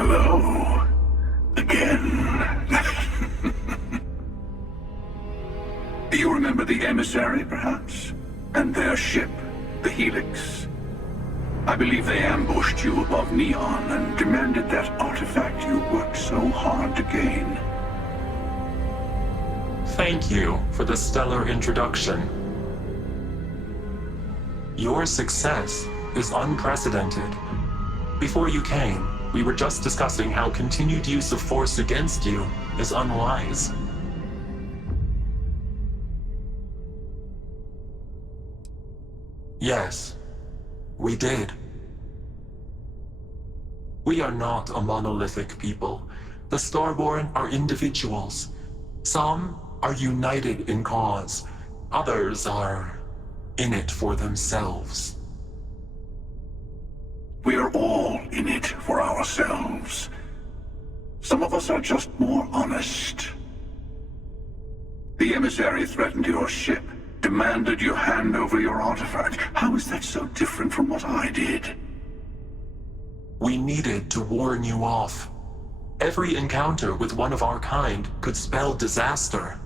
Hello. Again. Do you remember the emissary, perhaps? And their ship, the Helix? I believe they ambushed you above Neon and demanded that artifact you worked so hard to gain. Thank you for the stellar introduction. Your success is unprecedented. Before you came, we were just discussing how continued use of force against you is unwise. Yes, we did. We are not a monolithic people. The Starborn are individuals. Some are united in cause. Others are in it for themselves. We are all in it for ourselves. Some of us are just more honest. The emissary threatened your ship, demanded you hand over your artifact. How is that so different from what I did? We needed to warn you off. Every encounter with one of our kind could spell disaster.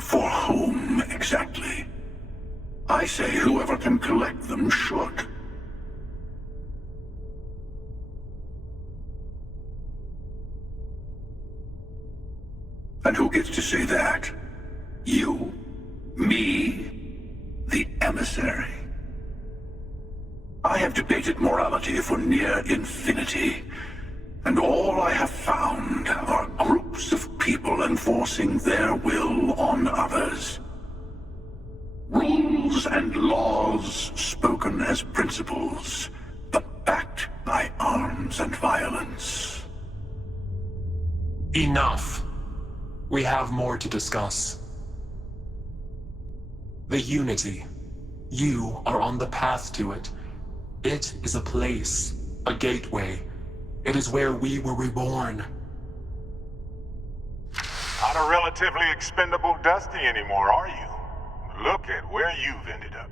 For whom, exactly? I say whoever can collect them should. And who gets to say that? You? Me? The emissary? I have debated morality for near infinity, and all I have found are groups of people enforcing their will on others. Rules and laws spoken as principles, but backed by arms and violence. Enough. We have more to discuss. The Unity. You are on the path to it. It is a place, a gateway. It is where we were reborn. Not a relatively expendable Dusty anymore, are you? Look at where you've ended up.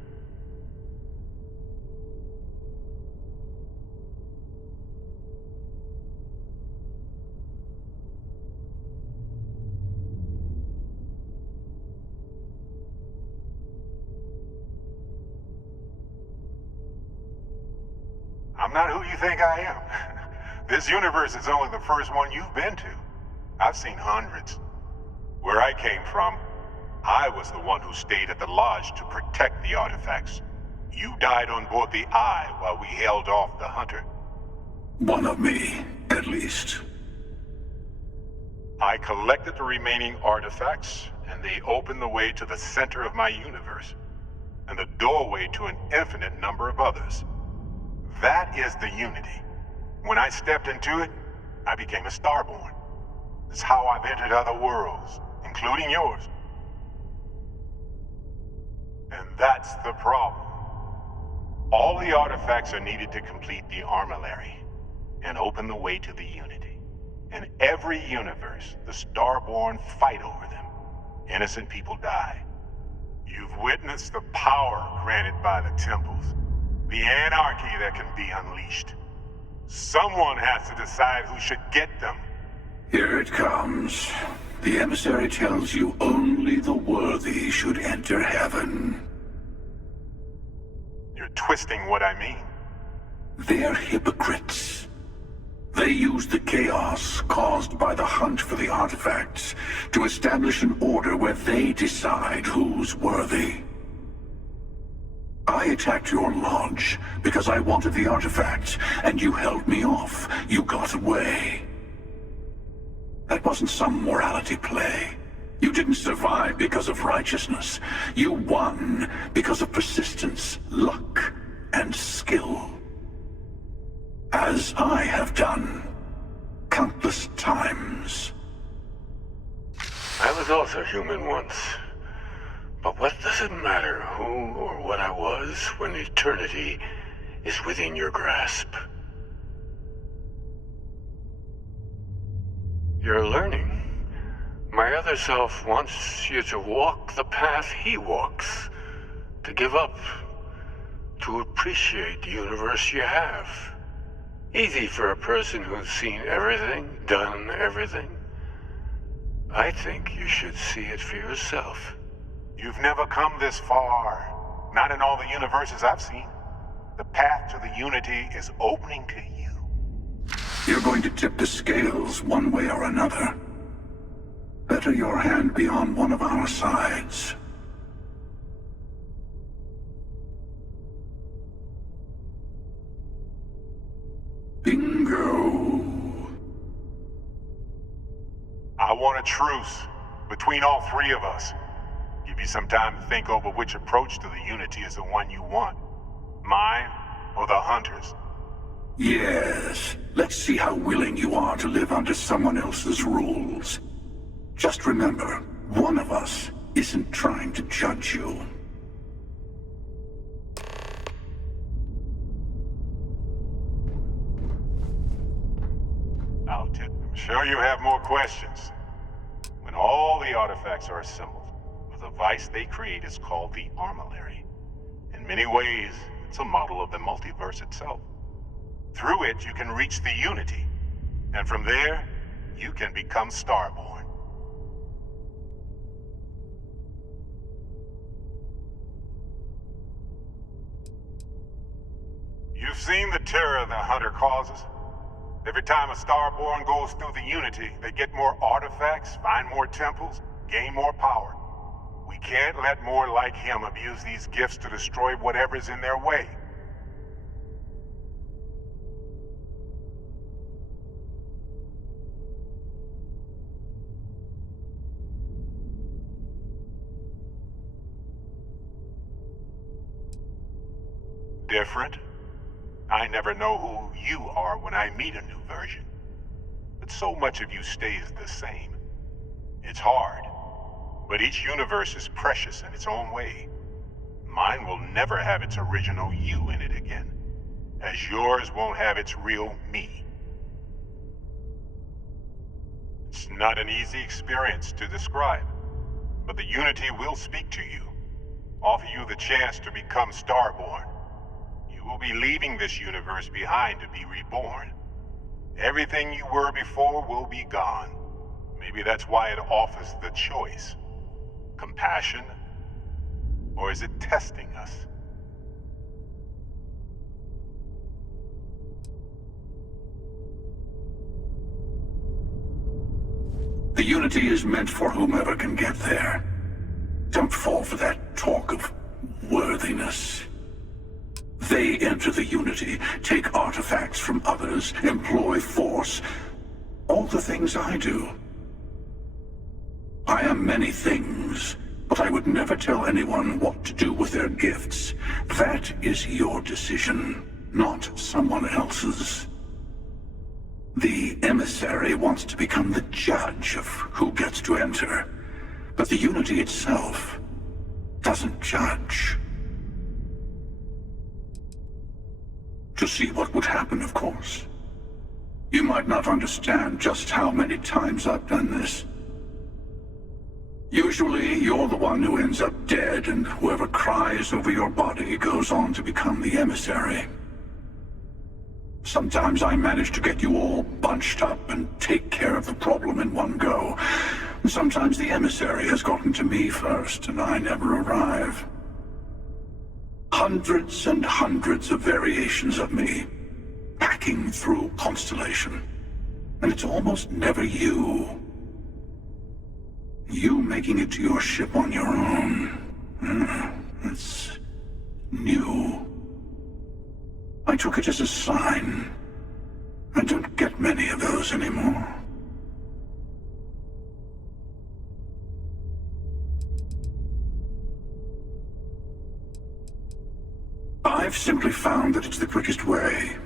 I'm not who you think I am. This universe is only the first one you've been to. I've seen hundreds. Where I came from, I was the one who stayed at the lodge to protect the artifacts. You died on board the Eye while we held off the Hunter. One of me, at least. I collected the remaining artifacts, and they opened the way to the center of my universe, and the doorway to an infinite number of others. That is the Unity. When I stepped into it, I became a Starborn. It's how I've entered other worlds, including yours. And that's the problem. All the artifacts are needed to complete the armillary and open the way to the Unity. In every universe, the Starborn fight over them. Innocent people die. You've witnessed the power granted by the temples. The anarchy that can be unleashed. Someone has to decide who should get them. Here it comes. The emissary tells you only the worthy should enter heaven. You're twisting what I mean. They're hypocrites. They use the chaos caused by the hunt for the artifacts to establish an order where they decide who's worthy. I attacked your lodge because I wanted the artifact, and you held me off. You got away. That wasn't some morality play. You didn't survive because of righteousness. You won because of persistence, luck, and skill. As I have done countless times. I was also human once. But what does it matter who or what I was when eternity is within your grasp? You're learning. My other self wants you to walk the path he walks, to give up, to appreciate the universe you have. Easy for a person who's seen everything, done everything. I think you should see it for yourself. You've never come this far. Not in all the universes I've seen. The path to the Unity is opening to you. You're going to tip the scales one way or another. Better your hand be on one of our sides. Bingo. I want a truce between all three of us. Give you some time to think over which approach to the Unity is the one you want. Mine or the Hunters? Yes. Let's see how willing you are to live under someone else's rules. Just remember, one of us isn't trying to judge you. I'm sure you have more questions. When all the artifacts are assembled, the device they create is called the Armillary. In many ways, it's a model of the multiverse itself. Through it, you can reach the Unity, and from there, you can become Starborn. You've seen the terror the Hunter causes. Every time a Starborn goes through the Unity, they get more artifacts, find more temples, gain more power. We can't let more like him abuse these gifts to destroy whatever's in their way. Different? I never know who you are when I meet a new version. But so much of you stays the same. It's hard, but each universe is precious in its own way. Mine will never have its original you in it again, as yours won't have its real me. It's not an easy experience to describe, but the Unity will speak to you, offer you the chance to become Starborn. You will be leaving this universe behind to be reborn. Everything you were before will be gone. Maybe that's why it offers the choice. Compassion? Or is it testing us? The Unity is meant for whomever can get there. Don't fall for that talk of worthiness. They enter the Unity, take artifacts from others, employ force. All the things I do. I am many things, but I would never tell anyone what to do with their gifts. That is your decision, not someone else's. The emissary wants to become the judge of who gets to enter, but the Unity itself doesn't judge. To see what would happen, of course. You might not understand just how many times I've done this. Usually, you're the one who ends up dead, and whoever cries over your body goes on to become the emissary. Sometimes I manage to get you all bunched up and take care of the problem in one go. Sometimes the emissary has gotten to me first, and I never arrive. Hundreds and hundreds of variations of me, packing through Constellation. And it's almost never you. You making it to your ship on your own. It's new. I took it as a sign. I don't get many of those anymore. I've simply found that it's the quickest way.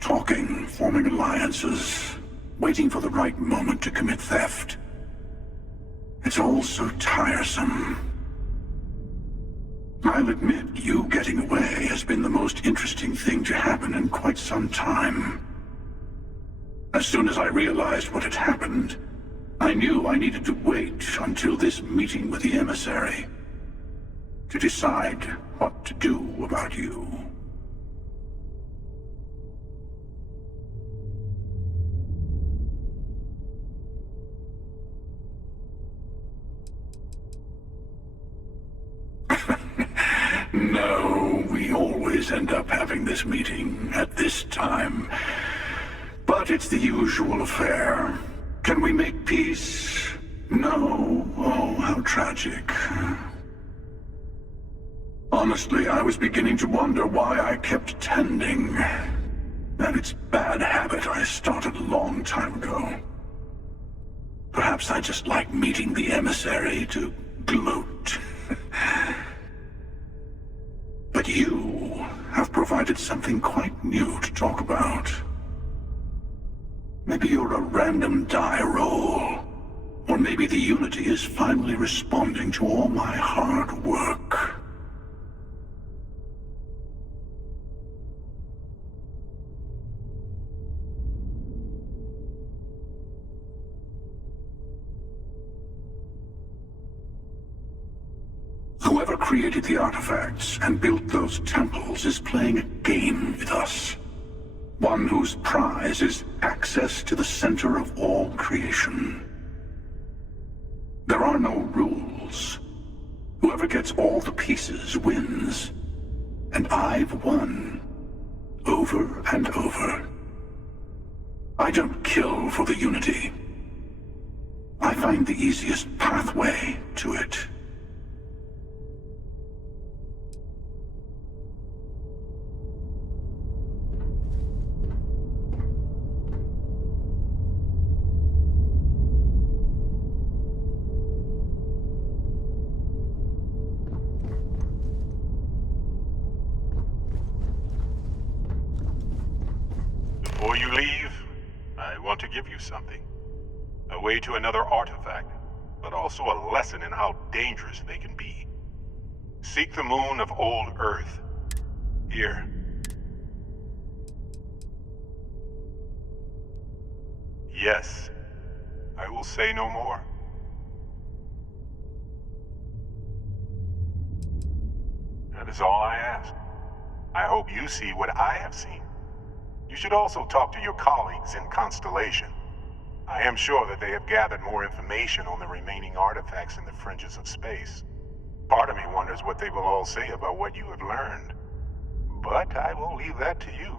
Talking, forming alliances, waiting for the right moment to commit theft. It's all so tiresome. I'll admit, you getting away has been the most interesting thing to happen in quite some time. As soon as I realized what had happened, I knew I needed to wait until this meeting with the emissary to decide what to do about you. No, we always end up having this meeting at this time. But it's the usual affair. Can we make peace? No. Oh, how tragic. Honestly, I was beginning to wonder why I kept tending. And it's bad habit I started a long time ago. Perhaps I just like meeting the emissary to gloat. But you have provided something quite new to talk about. Maybe you're a random die roll. Or maybe the Unity is finally responding to all my hard work. Whoever created the artifacts and built those temples is playing a game with us. One whose prize is access to the center of all creation. There are no rules. Whoever gets all the pieces wins. And I've won. Over and over. I don't kill for the Unity. I find the easiest pathway to it. Before you leave, I want to give you something. A way to another artifact, but also a lesson in how dangerous they can be. Seek the moon of old Earth. Here. Yes, I will say no more. That is all I ask. I hope you see what I have seen. You should also talk to your colleagues in Constellation. I am sure that they have gathered more information on the remaining artifacts in the fringes of space. Part of me wonders what they will all say about what you have learned. But I will leave that to you.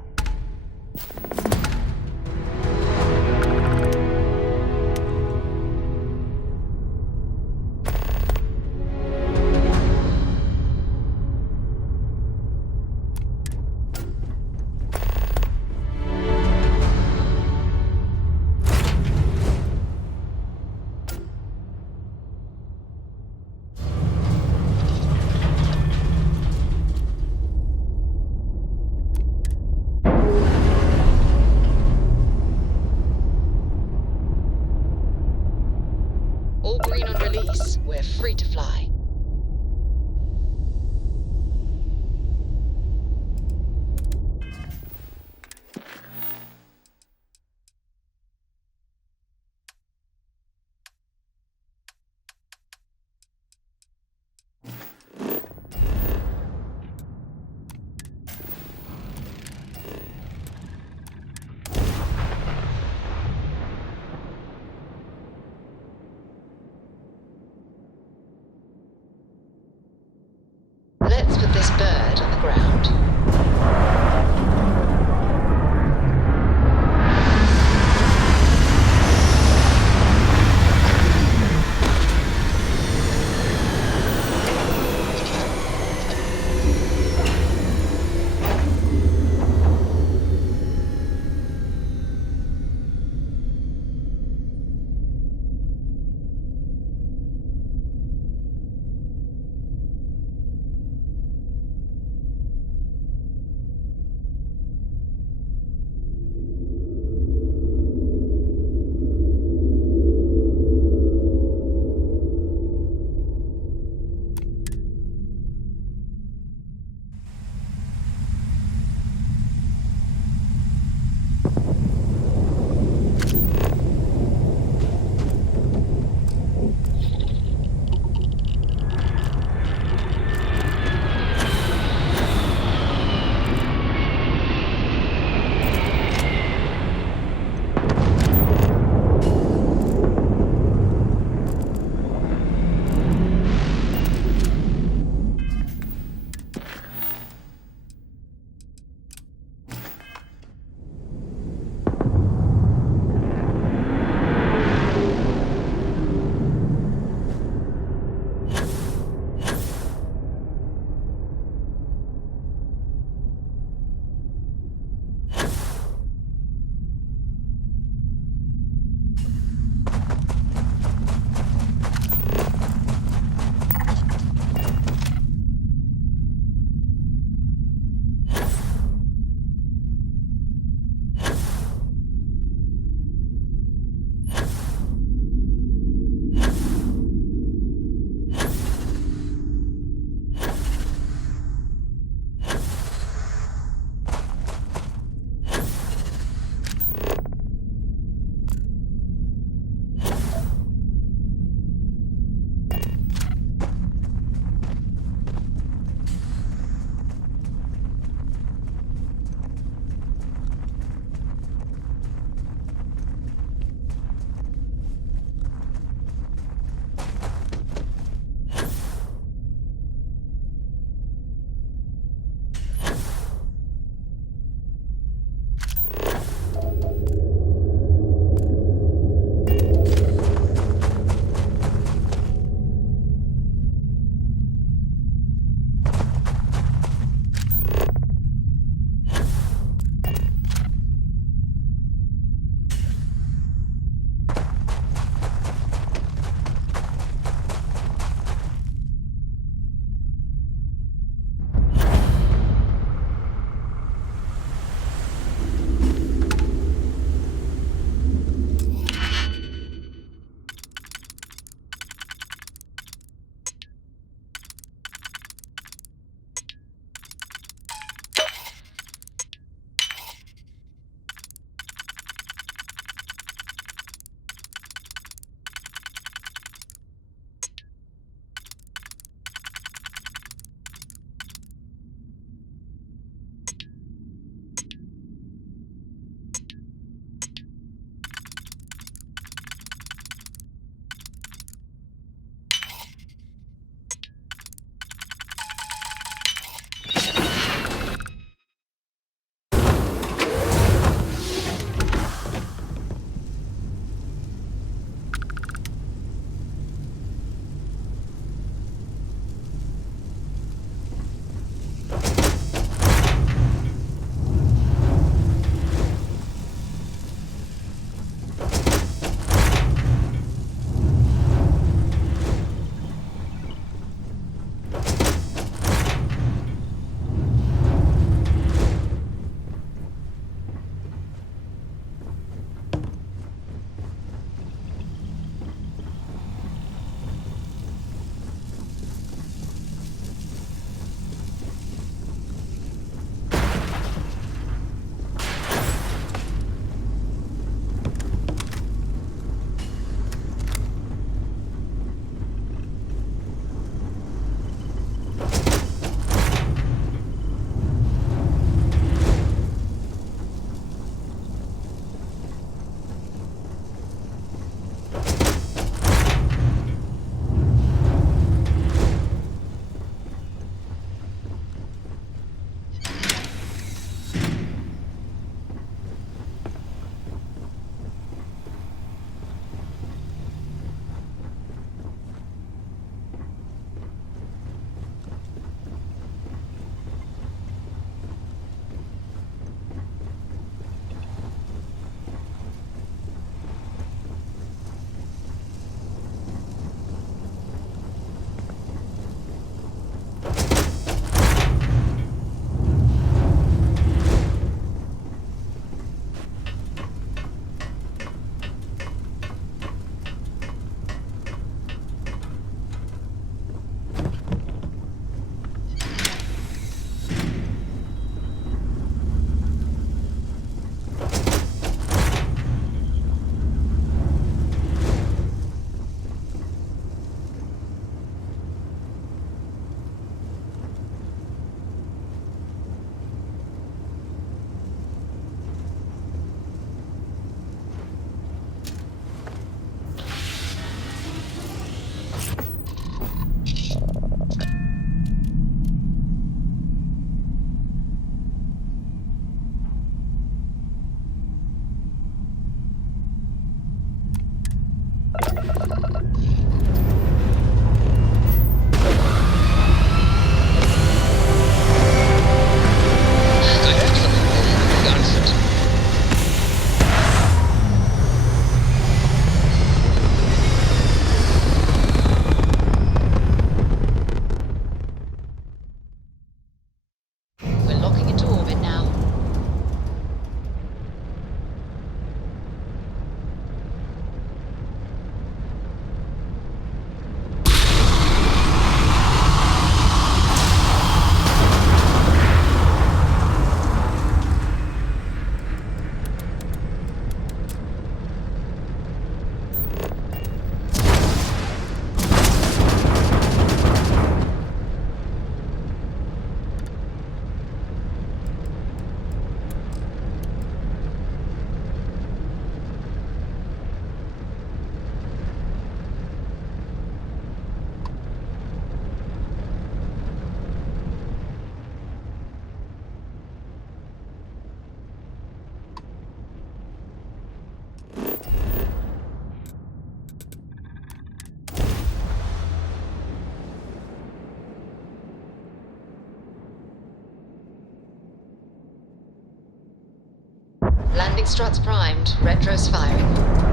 Landing struts primed. Retros firing.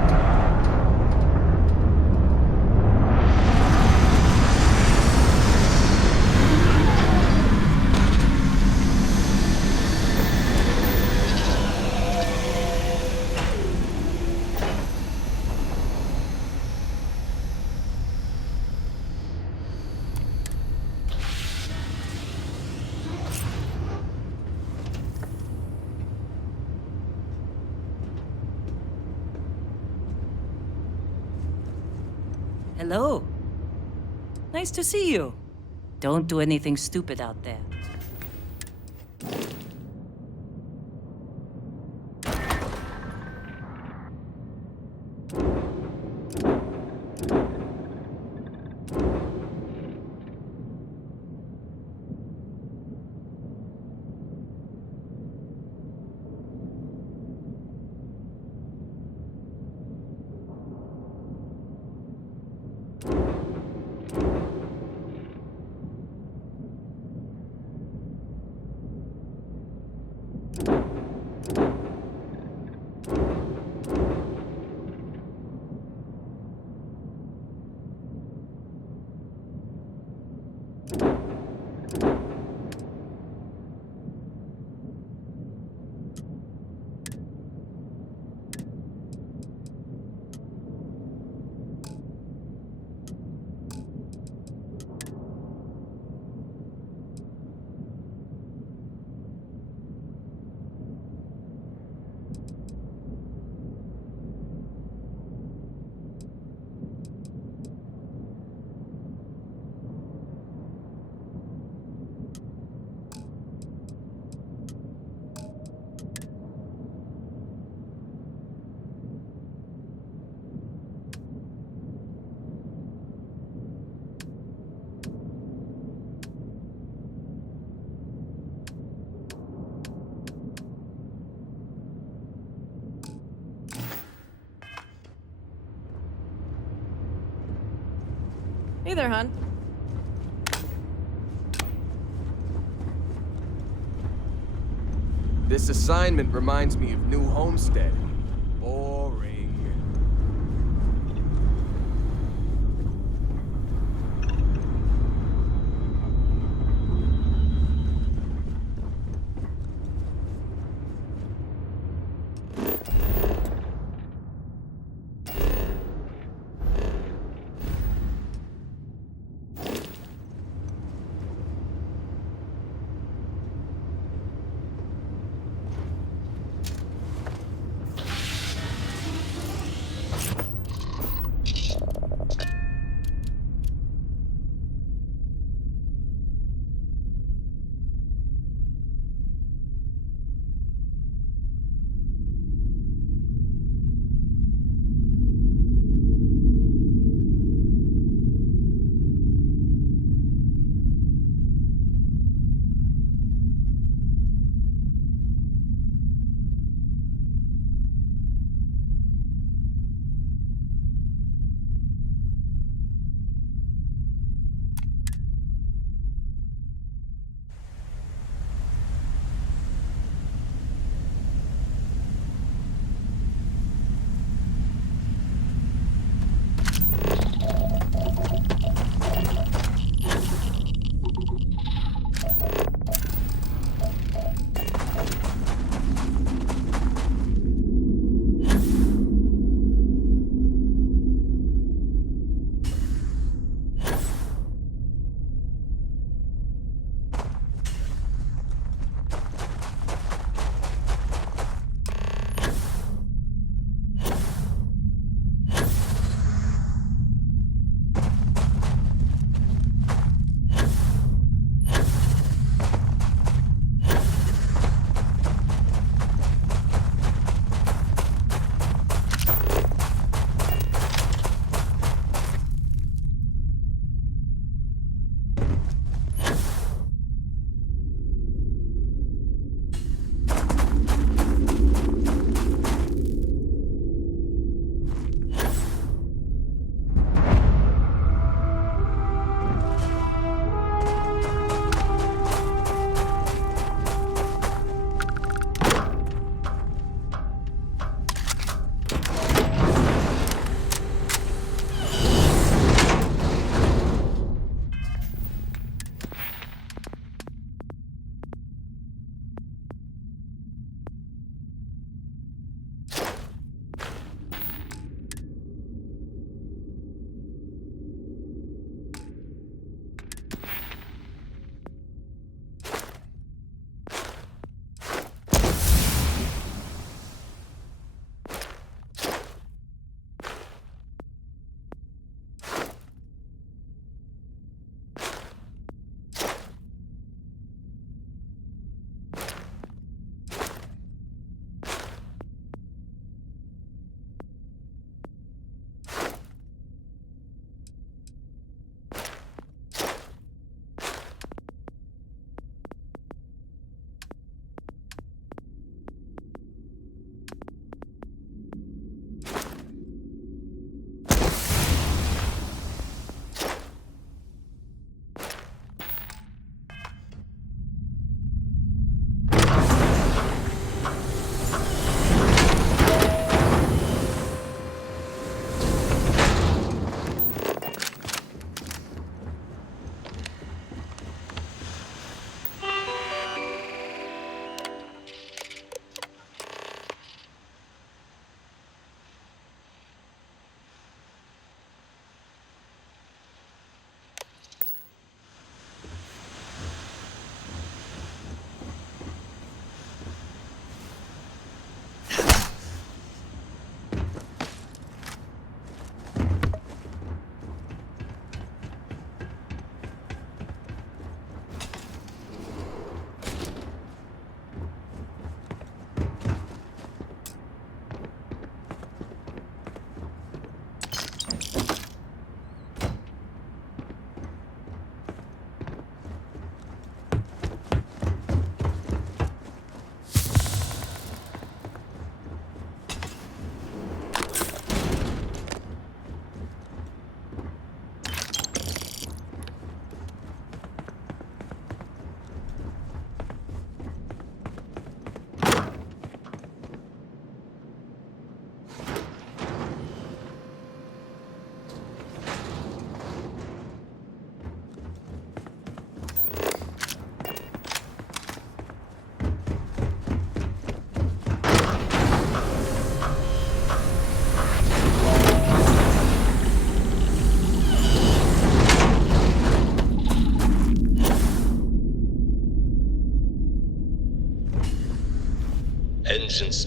Hello. Nice to see you. Don't do anything stupid out there. Hey there, hon. This assignment reminds me of New Homestead. Boring.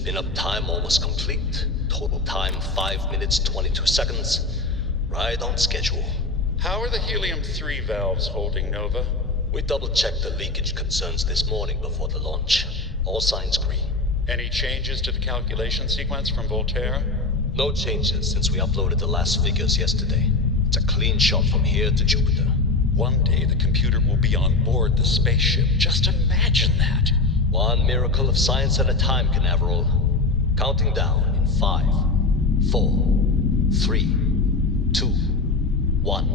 Spin-up time almost complete. Total time 5 minutes 22 seconds. Right on schedule. How are the helium-3 valves holding, Nova? We double-checked the leakage concerns this morning before the launch. All signs green. Any changes to the calculation sequence from Voltaire? No changes since we uploaded the last figures yesterday. It's a clean shot from here to Jupiter. One day the computer will be on board the spaceship. Just imagine that. One miracle of science at a time, Canaveral. Counting down in 5, 4, 3, 2, 1.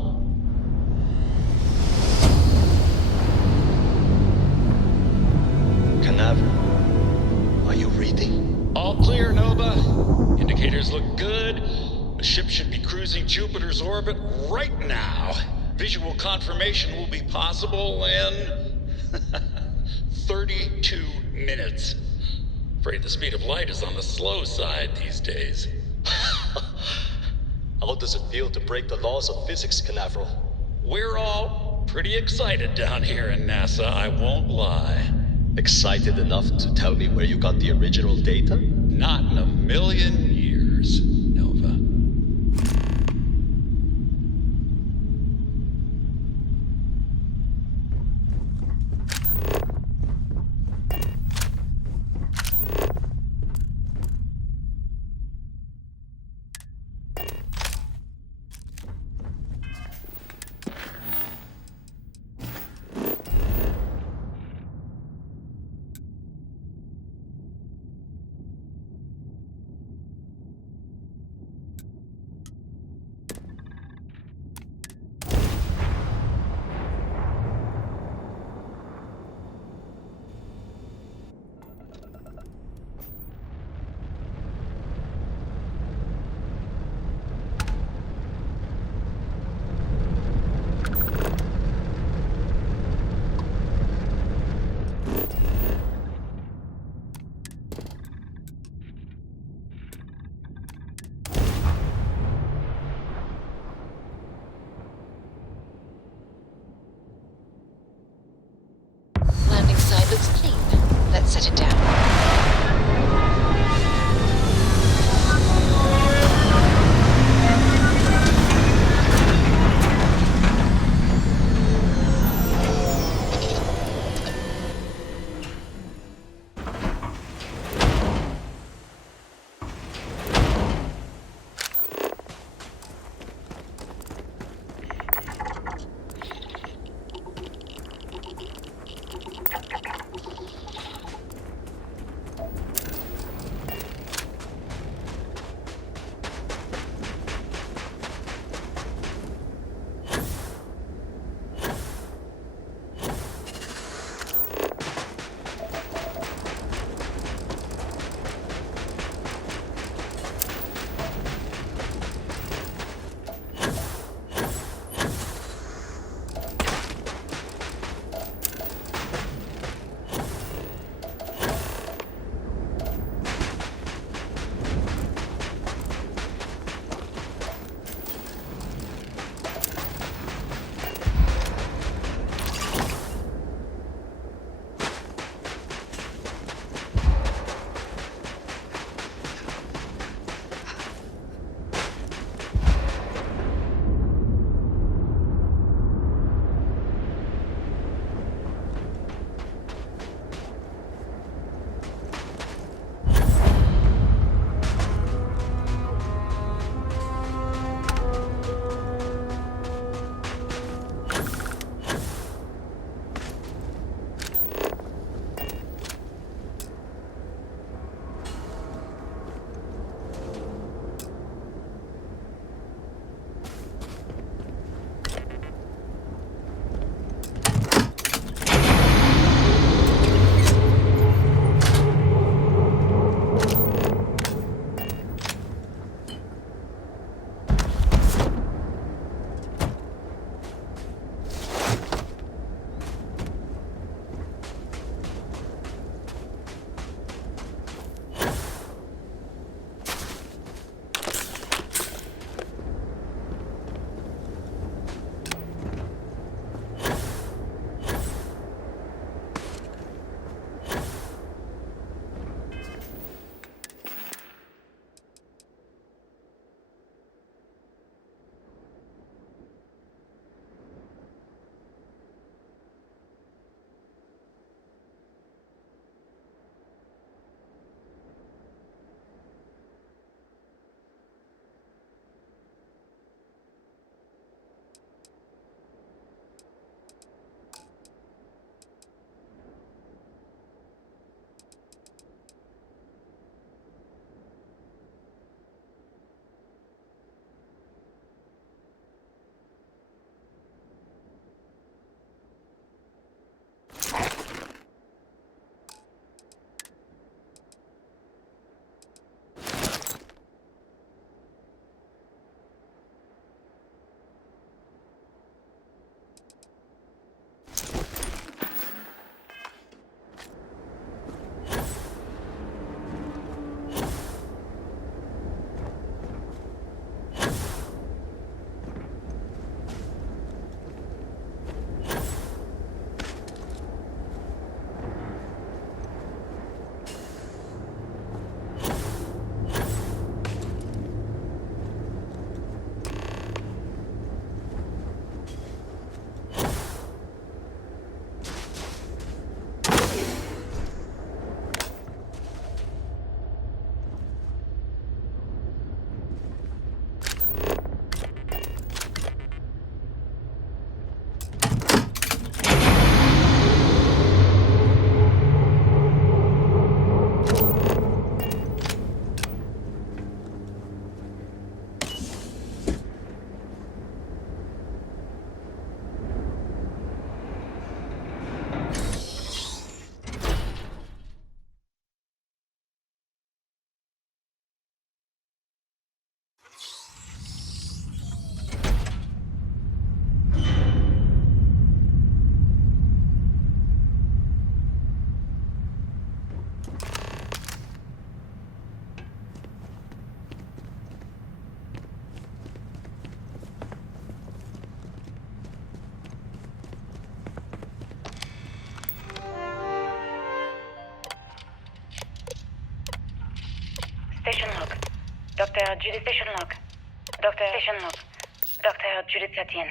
Canaveral, are you reading? All clear, Nova. Indicators look good. The ship should be cruising Jupiter's orbit right now. Visual confirmation will be possible in 32 minutes. Afraid the speed of light is on the slow side these days. How does it feel to break the laws of physics, Canaveral? We're all pretty excited down here in NASA, I won't lie. Excited enough to tell me where you got the original data? Not in a million years, Nova. log. Dr. Judith station log. Dr. Station log. Dr. Judith Satien.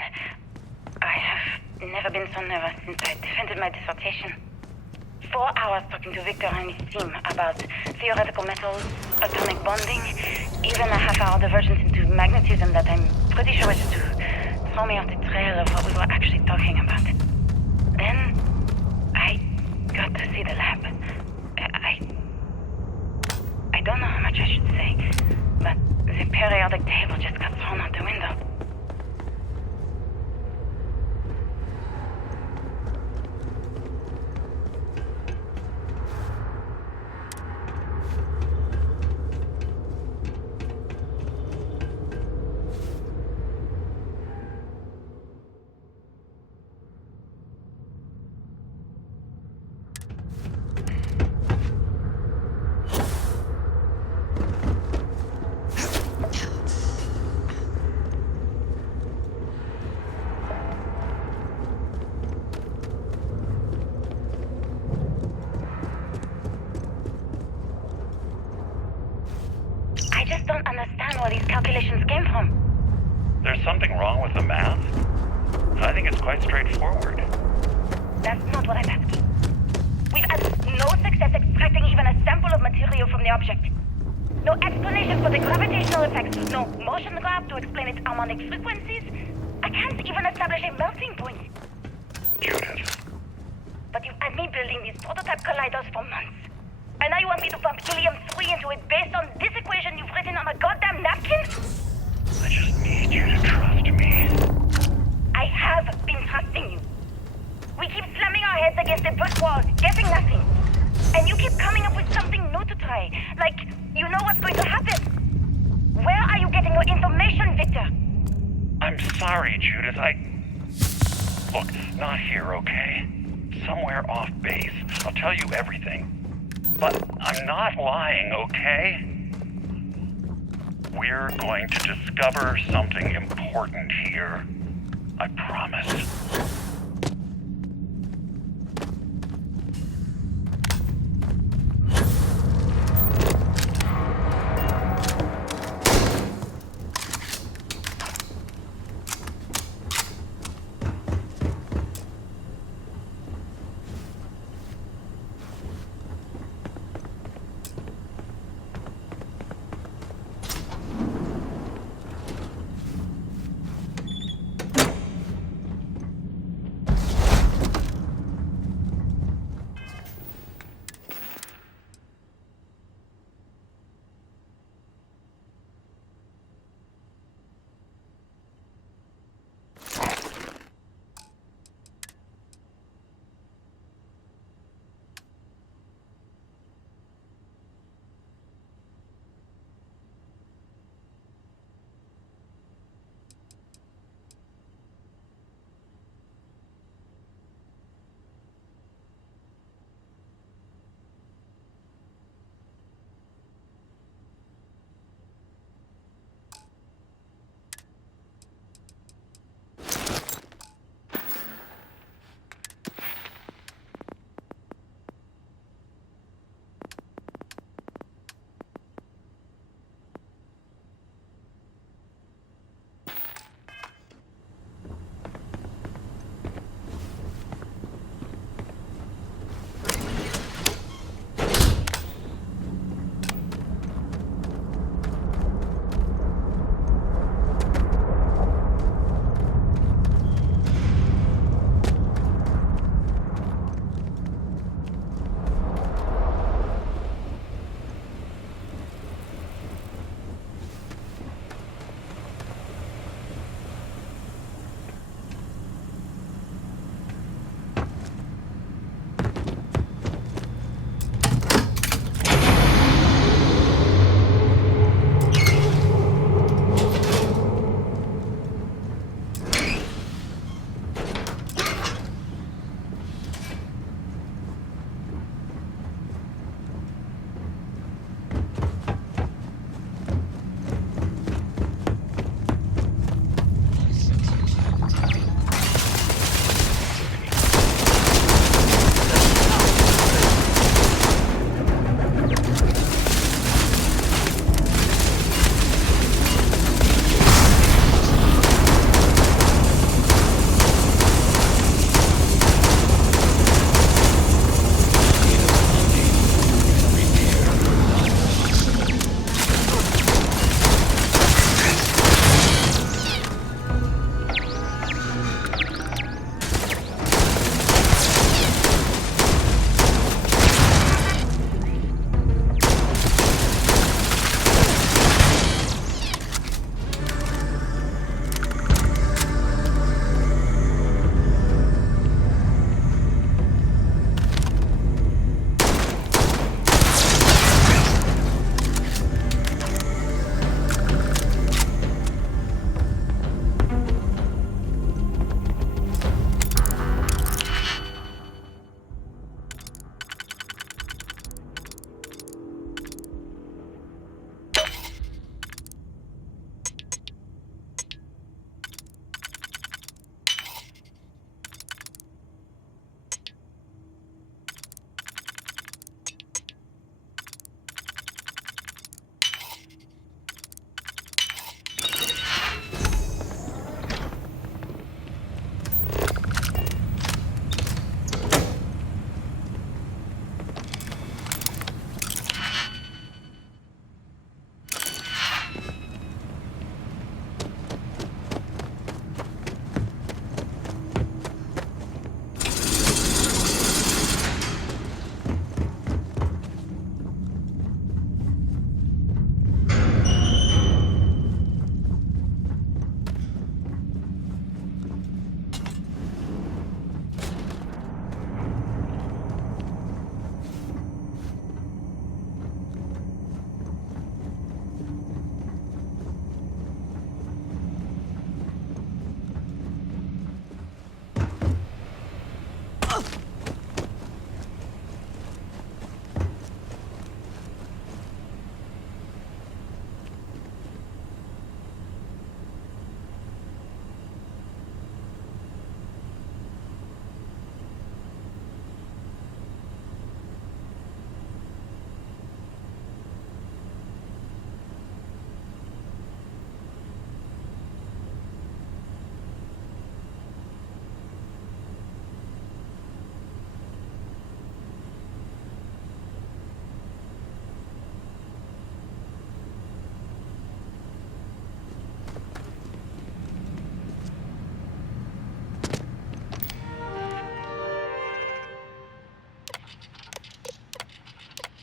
I have never been so nervous since I defended my dissertation. 4 hours talking to Victor and his team about theoretical metals, atomic bonding, even a half-hour divergence into magnetism that I'm pretty sure was to throw me off the trail of what we were actually talking about. Then, I got to see the lab. I don't know how much I should say, but the periodic table just got thrown out the window. I just don't understand where these calculations came from. There's something wrong with the math? I think it's quite straightforward. That's not what I'm asking. We've had no success extracting even a sample of material from the object. No explanation for the gravitational effects. No motion graph to explain its harmonic frequencies. I can't even establish a melting point. Judith. But you've had me building these prototype colliders for months. And now you want me to pump helium-3 into it based on this equation you've written on a goddamn napkin? I just need you to trust me. I have been trusting you. We keep slamming our heads against a brick wall, getting nothing. And you keep coming up with something new to try. Like, you know what's going to happen. Where are you getting your information, Victor? I'm sorry, Judith. Look, not here, okay? Somewhere off base. I'll tell you everything. But I'm not lying, okay? We're going to discover something important here. I promise.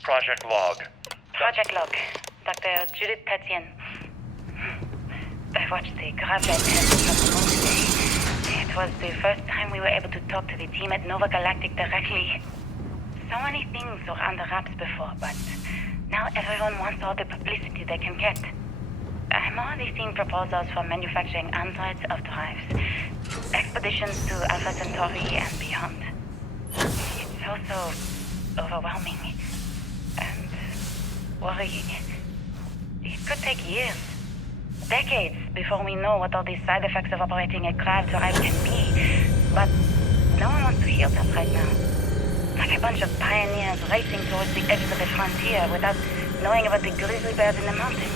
Project Log. Project Log. Dr. Judith Tatian. I watched the gravity test from the moon today. It was the first time we were able to talk to the team at Nova Galactic directly. So many things were under wraps before, but now everyone wants all the publicity they can get. I'm already seeing proposals for manufacturing androids of drives, expeditions to Alpha Centauri and beyond. It's also overwhelming and worrying. It could take years, decades, before we know what all the side effects of operating a craft drive can be. But no one wants to hear that right now. Like a bunch of pioneers racing towards the edge of the frontier without knowing about the grizzly bears in the mountains.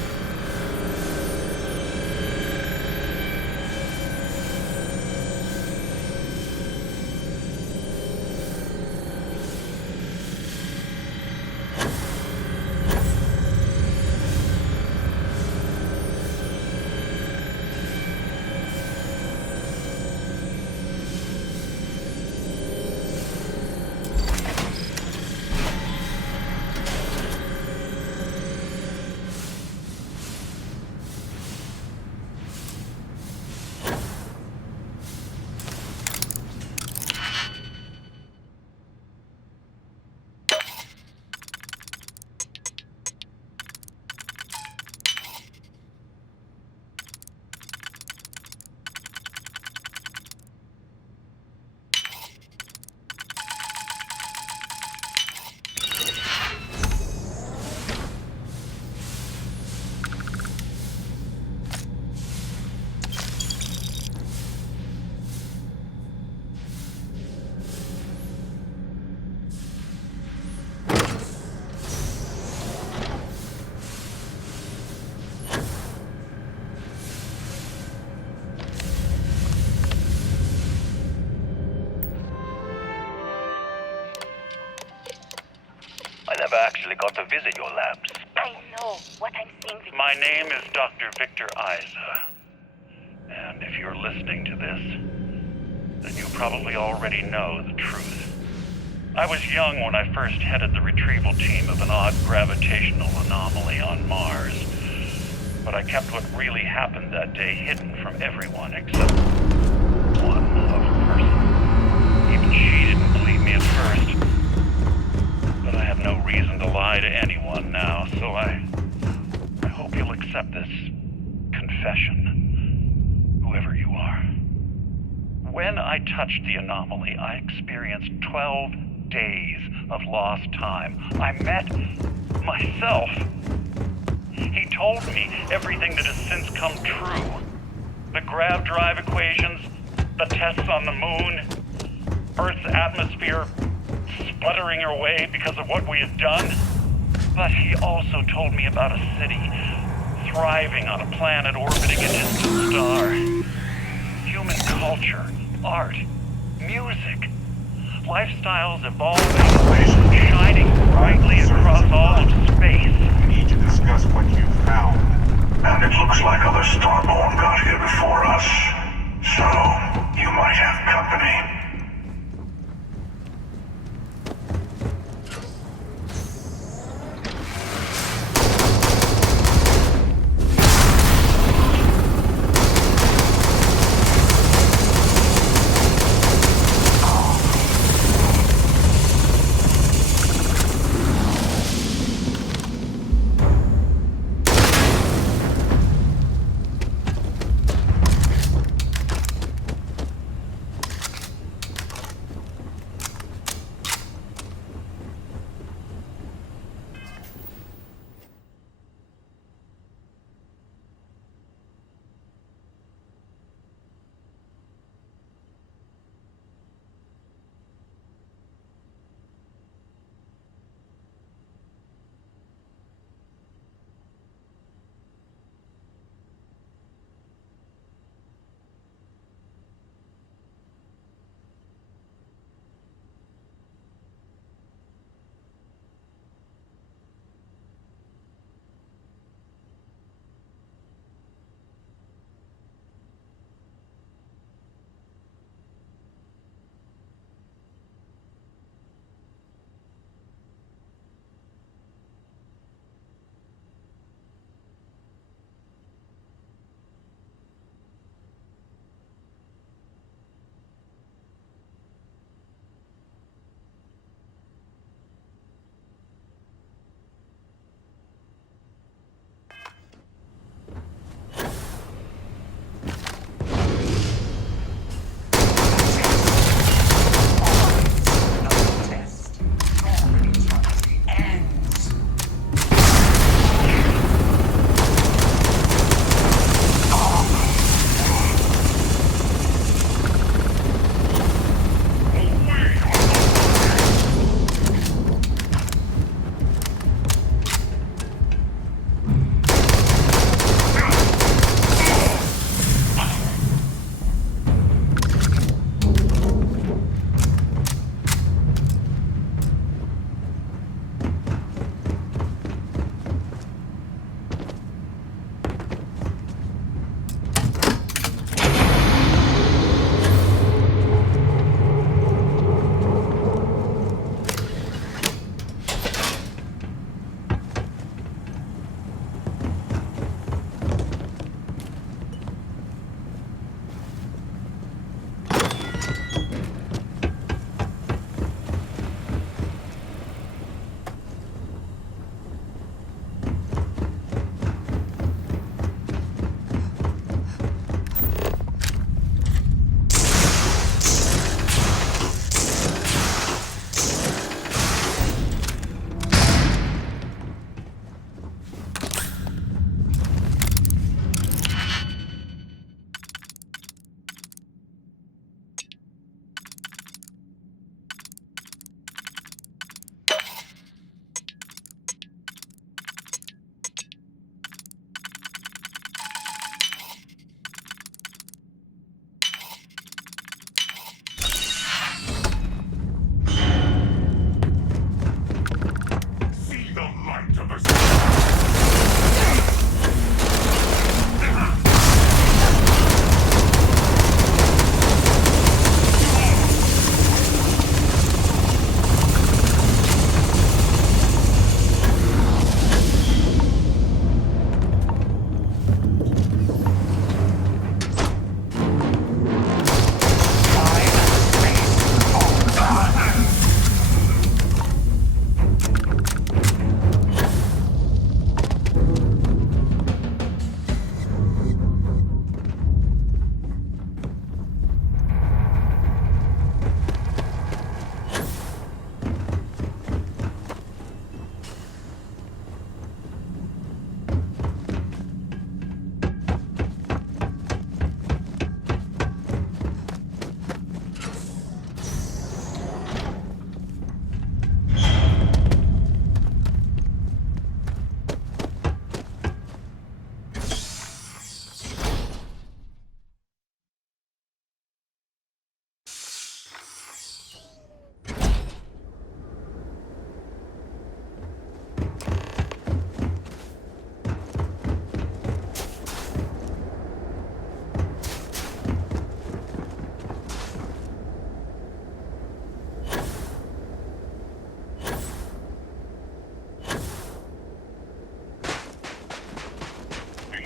I never actually got to visit your labs. I know what I'm seeing. My name is Dr. Victor Isa. And if you're listening to this, then you probably already know the truth. I was young when I first headed the retrieval team of an odd gravitational anomaly on Mars. But I kept what really happened that day hidden from everyone except one other person. Even she didn't believe me at first. But I have no reason to lie to anyone now, so I hope you'll accept this confession, whoever you are. When I touched the anomaly, I experienced 12 days of lost time. I met myself. He told me everything that has since come true. The grav drive equations, the tests on the moon, Earth's atmosphere sputtering away because of what we had done. But he also told me about a city thriving on a planet orbiting a distant star. Human culture, art, music, lifestyles evolving, shining brightly across all of space. We need to discuss what you found. And it looks like other Starborn got here before us. So, you might have company.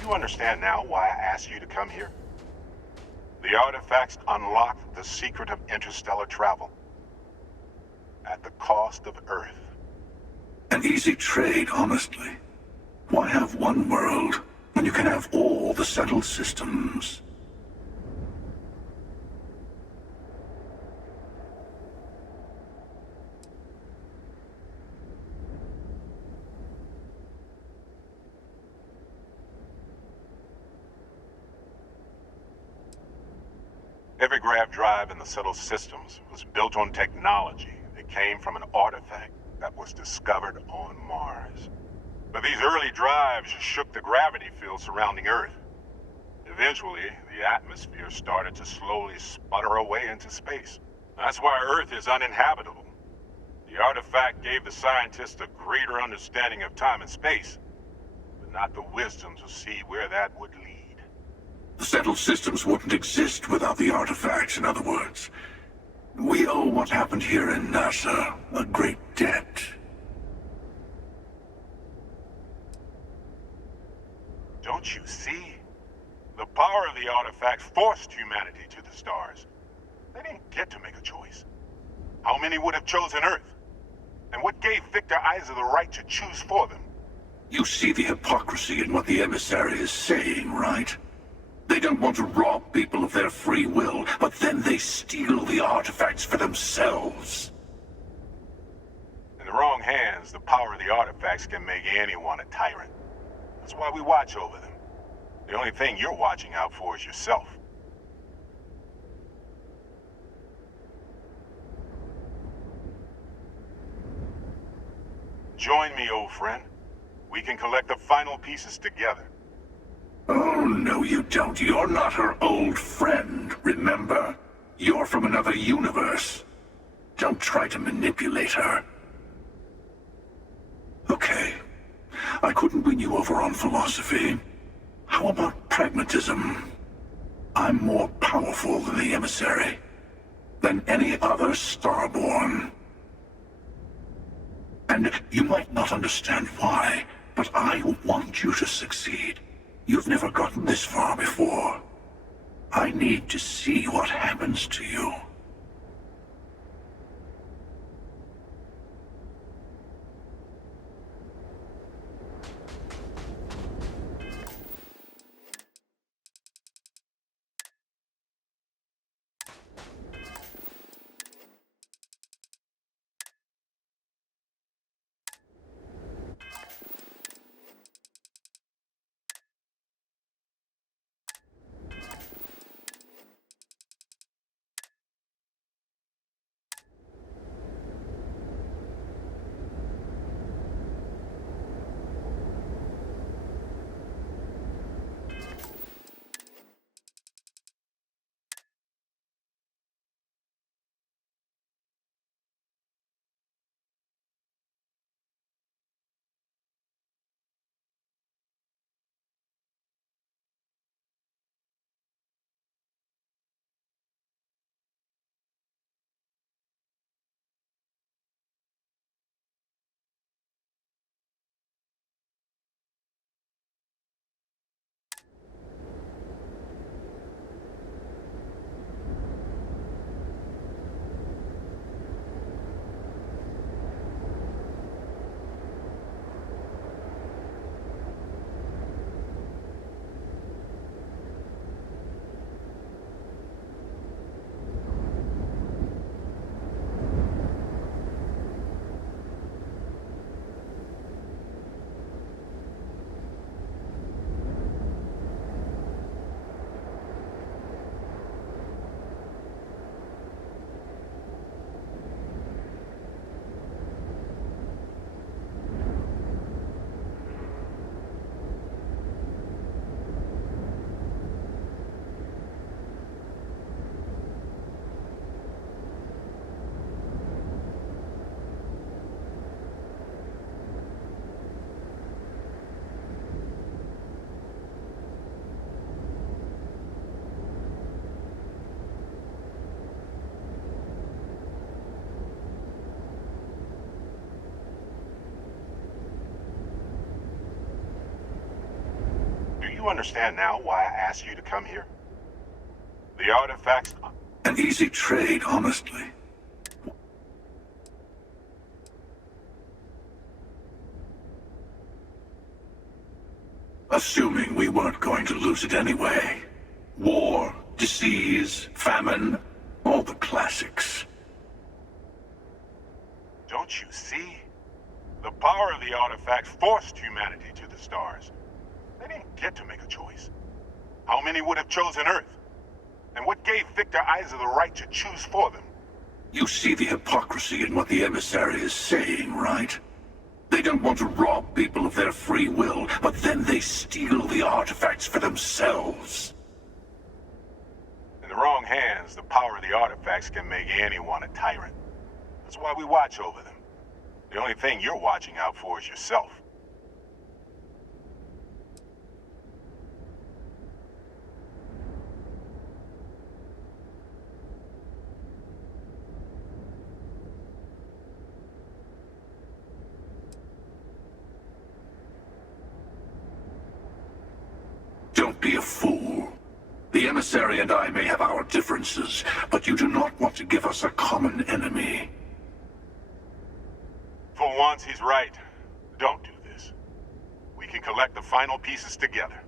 you understand now why I asked you to come here? The artifacts unlock the secret of interstellar travel. At the cost of Earth. An easy trade, honestly. Why have one world when you can have all the settled systems? Every grav drive in the settled systems was built on technology that came from an artifact that was discovered on Mars. But these early drives shook the gravity field surrounding Earth. Eventually, the atmosphere started to slowly sputter away into space. That's why Earth is uninhabitable. The artifact gave the scientists a greater understanding of time and space, but not the wisdom to see where that would lead. The settled systems wouldn't exist without the artifacts, in other words. We owe what happened here in NASA a great debt. Don't you see? The power of the artifacts forced humanity to the stars. They didn't get to make a choice. How many would have chosen Earth? And what gave Victor Isa the right to choose for them? You see the hypocrisy in what the emissary is saying, right? They don't want to rob people of their free will, but then they steal the artifacts for themselves. In the wrong hands, the power of the artifacts can make anyone a tyrant. That's why we watch over them. The only thing you're watching out for is yourself. Join me, old friend. We can collect the final pieces together. Oh, no you don't. You're not her old friend, remember? You're from another universe. Don't try to manipulate her. Okay. I couldn't win you over on philosophy. How about pragmatism? I'm more powerful than the emissary. Than any other Starborn. And you might not understand why, but I want you to succeed. You've never gotten this far before. I need to see what happens to you. you understand now why I asked you to come here? The artifacts... An easy trade, honestly. Assuming we weren't going to lose it anyway. War, disease, famine, all the classics. Don't you see? The power of the artifacts forced humanity to the stars. They didn't get to make a choice. How many would have chosen Earth? And what gave Victor Isa the right to choose for them? You see the hypocrisy in what the emissary is saying, right? They don't want to rob people of their free will, but then they steal the artifacts for themselves. In the wrong hands, the power of the artifacts can make anyone a tyrant. That's why we watch over them. The only thing you're watching out for is yourself. Don't be a fool. The emissary and I may have our differences, but you do not want to give us a common enemy. For once, he's right. Don't do this. We can collect the final pieces together.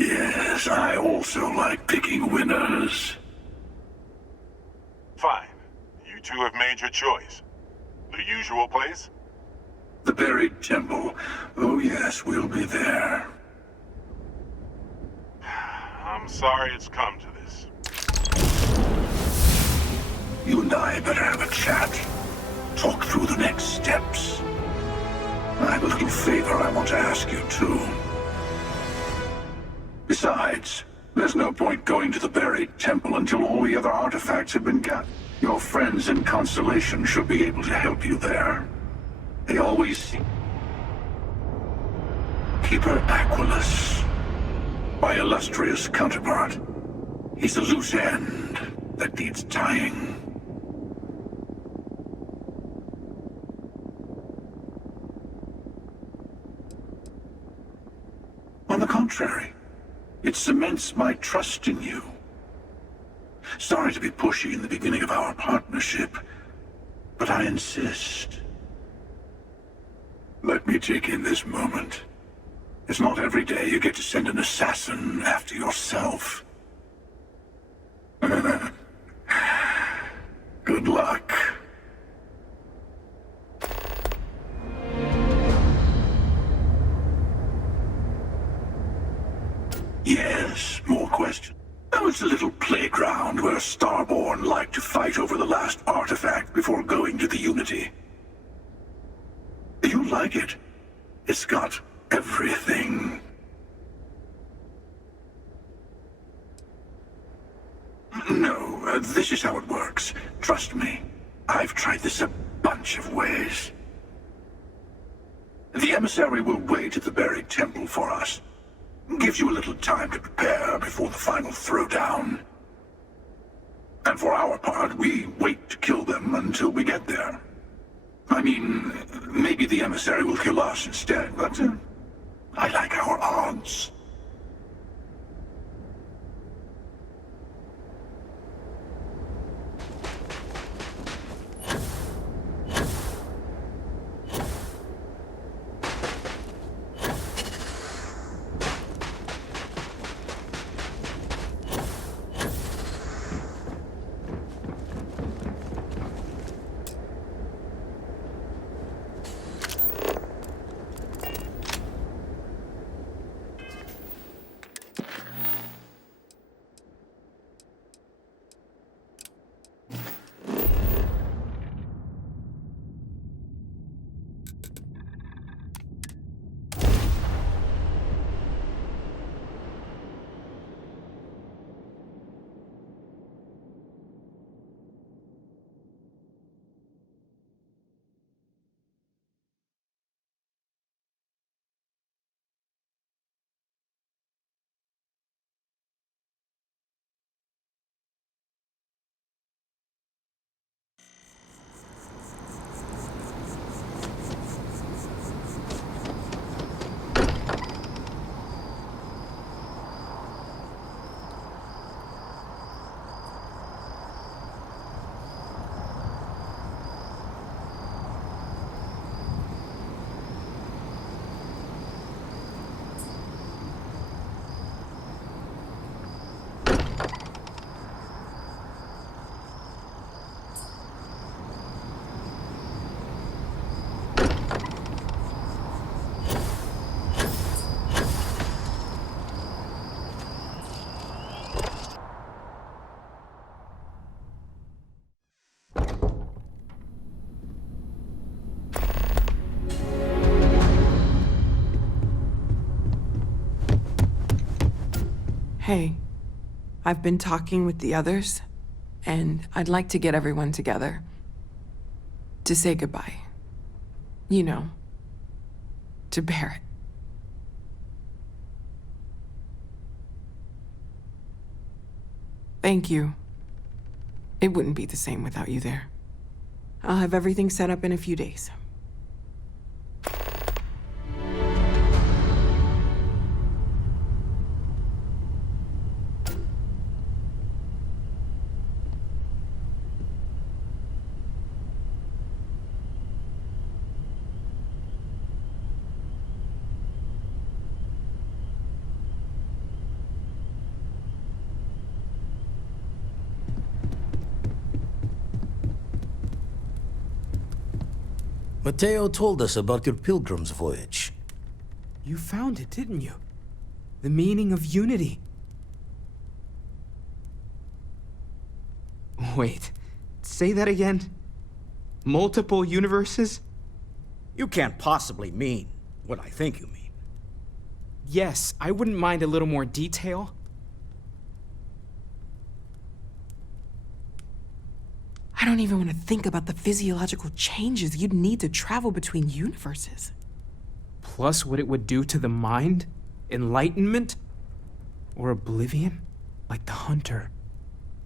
Yes, I also like picking winners. Fine. You two have made your choice. The usual place? The buried temple. Oh yes, we'll be there. I'm sorry it's come to this. You and I better have a chat. Talk through the next steps. I have a little favor I want to ask you, too. Besides, there's no point going to the buried temple until all the other artifacts have been gathered. Your friends in Constellation should be able to help you there. They always seem... Keeper Aquilus, my illustrious counterpart. He's a loose end that needs tying. On the contrary, it cements my trust in you. Sorry to be pushy in the beginning of our partnership, but I insist. Let me take in this moment. It's not every day you get to send an assassin after yourself. Good luck. Yes, more questions. Oh, it's a little playground where Starborn like to fight over the last artifact before going to the Unity. You like it? It's got everything. No, this is how it works. Trust me. I've tried this a bunch of ways. The emissary will wait at the buried temple for us. Gives you a little time to prepare before the final throwdown. And for our part, we wait to kill them until we get there. I mean, maybe the emissary will kill us instead, but I like our odds. Hey, I've been talking with the others, and I'd like to get everyone together. To say goodbye. You know, to Barrett. Thank you. It wouldn't be the same without you there. I'll have everything set up in a few days. Mateo told us about your pilgrim's voyage. You found it, didn't you? The meaning of unity. Wait, say that again? Multiple universes? You can't possibly mean what I think you mean. Yes, I wouldn't mind a little more detail. I don't even want to think about the physiological changes you'd need to travel between universes. Plus what it would do to the mind? Enlightenment? Or oblivion? Like the Hunter.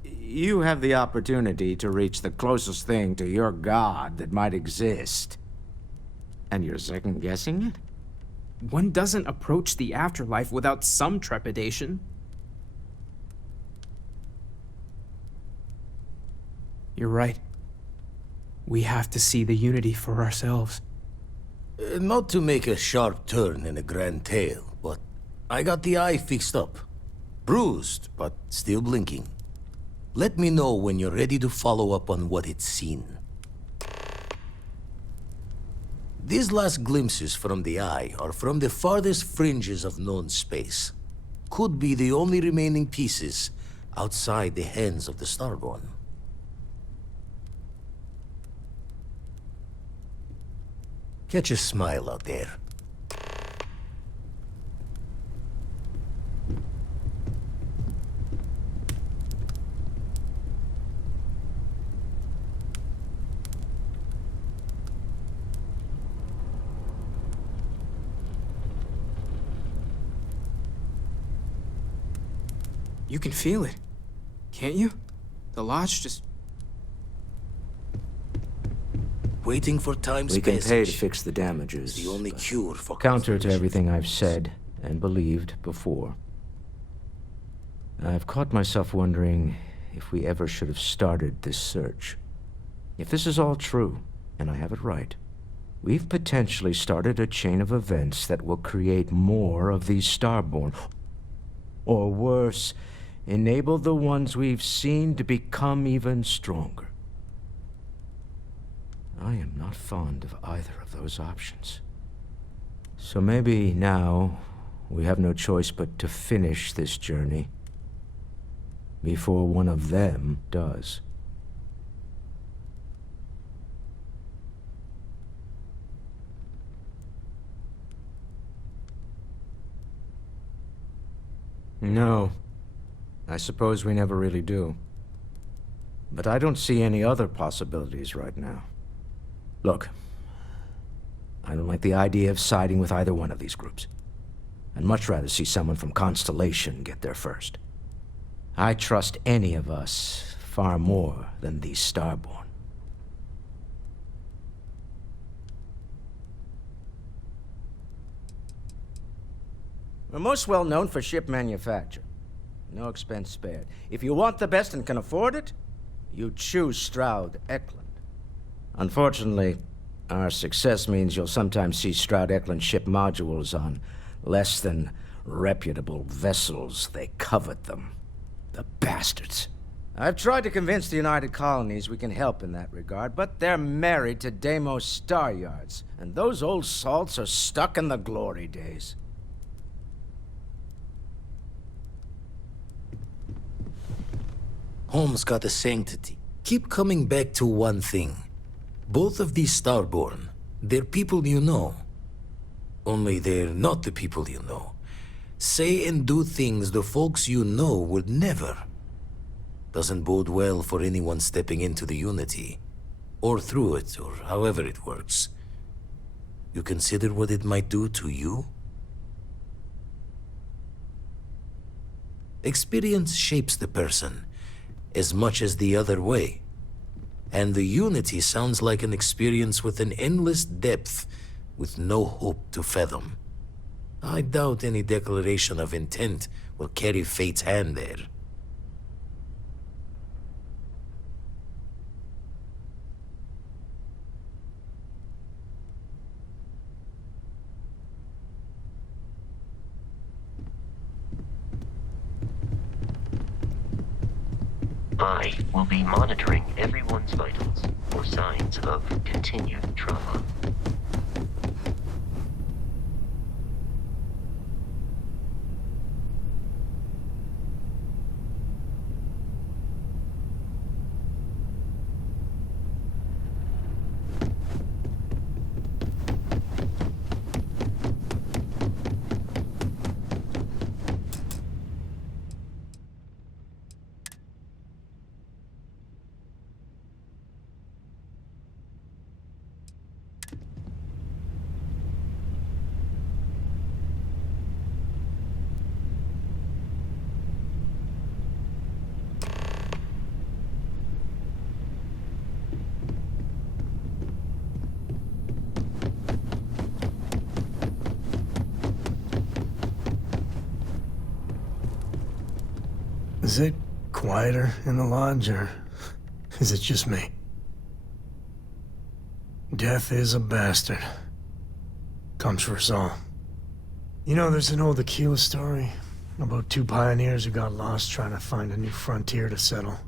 You have the opportunity to reach the closest thing to your god that might exist. And you're second-guessing it? One doesn't approach the afterlife without some trepidation. You're right. We have to see the unity for ourselves. Not to make a sharp turn in a grand tale, but I got the eye fixed up. Bruised, but still blinking. Let me know when you're ready to follow up on what it's seen. These last glimpses from the eye are from the farthest fringes of known space. Could be the only remaining pieces outside the hands of the Starborn. Catch a smile out there. You can feel it, can't you? The Lodge just... Waiting for time's We can passage. pay to fix the damages. The only cure for counter to everything I've said and believed before. I've caught myself wondering if we ever should have started this search. If this is all true, and I have it right, we've potentially started a chain of events that will create more of these Starborn. Or worse, enable the ones we've seen to become even stronger. I am not fond of either of those options. So maybe now we have no choice but to finish this journey before one of them does. No, I suppose we never really do. But I don't see any other possibilities right now. Look, I don't like the idea of siding with either one of these groups. I'd much rather see someone from Constellation get there first. I trust any of us far more than these Starborn. We're most well known for ship manufacture. No expense spared. If you want the best and can afford it, you choose Stroud-Eklund. Unfortunately, our success means you'll sometimes see Stroud-Eklund ship modules on less than reputable vessels. They covet them. The bastards. I've tried to convince the United Colonies we can help in that regard, but they're married to Deimos Star Yards, and those old salts are stuck in the glory days. Home's got a sanctity. Keep coming back to one thing. Both of these Starborn, they're people you know. Only they're not the people you know. Say and do things the folks you know would never. Doesn't bode well for anyone stepping into the Unity. Or through it, or however it works. You consider what it might do to you? Experience shapes the person, as much as the other way. And the Unity sounds like an experience with an endless depth, with no hope to fathom. I doubt any declaration of intent will carry fate's hand there. I will be monitoring everyone's vitals for signs of continued trauma. Is it quieter in the lodge, or is it just me? Death is a bastard. Comes for us all. You know, there's an old Aquila story about two pioneers who got lost trying to find a new frontier to settle.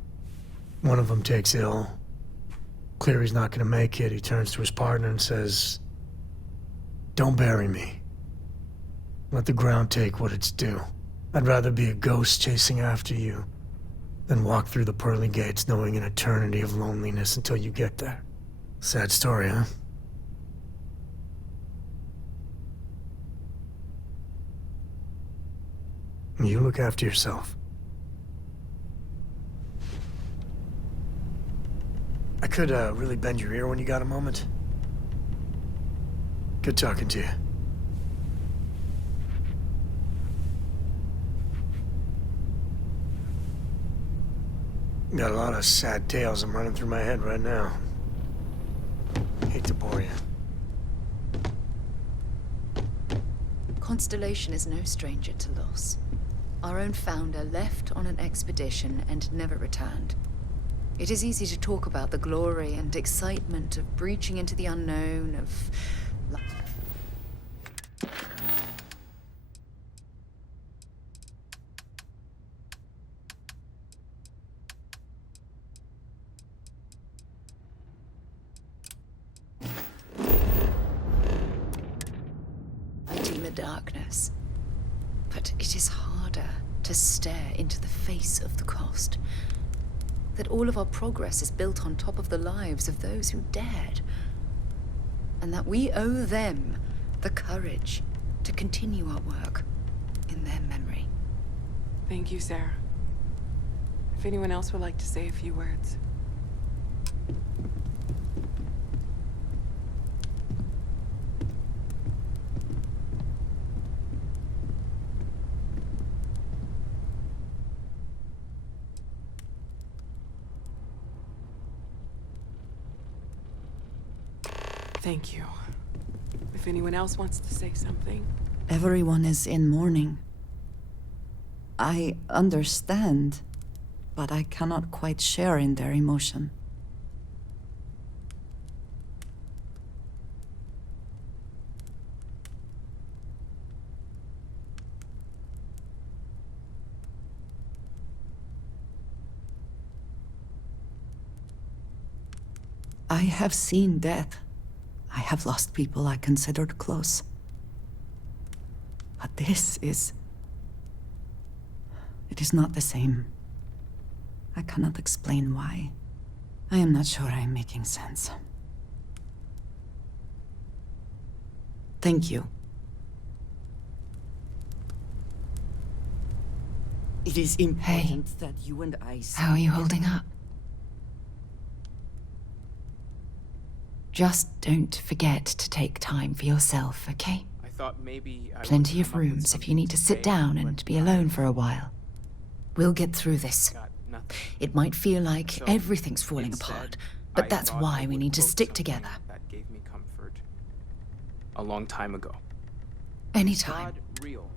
One of them takes ill. Clear he's not gonna make it, he turns to his partner and says, "Don't bury me. Let the ground take what it's due. I'd rather be a ghost chasing after you than walk through the pearly gates knowing an eternity of loneliness until you get there." Sad story, huh? You look after yourself. I could really bend your ear when you got a moment. Good talking to you. Got a lot of sad tales I'm running through my head right now. Hate to bore you. Constellation is no stranger to loss. Our own founder left on an expedition and never returned. It is easy to talk about the glory and excitement of breaching into the unknown, of... fighting the darkness. But it is harder to stare into the face of the cost. That all of our progress is built on top of the lives of those who dared. And that we owe them the courage to continue our work in their memory. Thank you, Sarah. If anyone else would like to say a few words. Thank you. If anyone else wants to say something. Everyone is in mourning. I understand, but I cannot quite share in their emotion. I have seen death. I have lost people I considered close. But this is... it is not the same. I cannot explain why. I am not sure I am making sense. Thank you. It is important that you and I... How are you holding up? Just don't forget to take time for yourself, okay? I thought maybe I would Plenty of come up with rooms if you something need to sit say, down but and be alone for a while. We'll get through this. got nothing. It might feel like So, everything's falling instead, apart, but I that's thought why I we would need to quote stick something together. That gave me comfort a long time ago. Anytime. God real?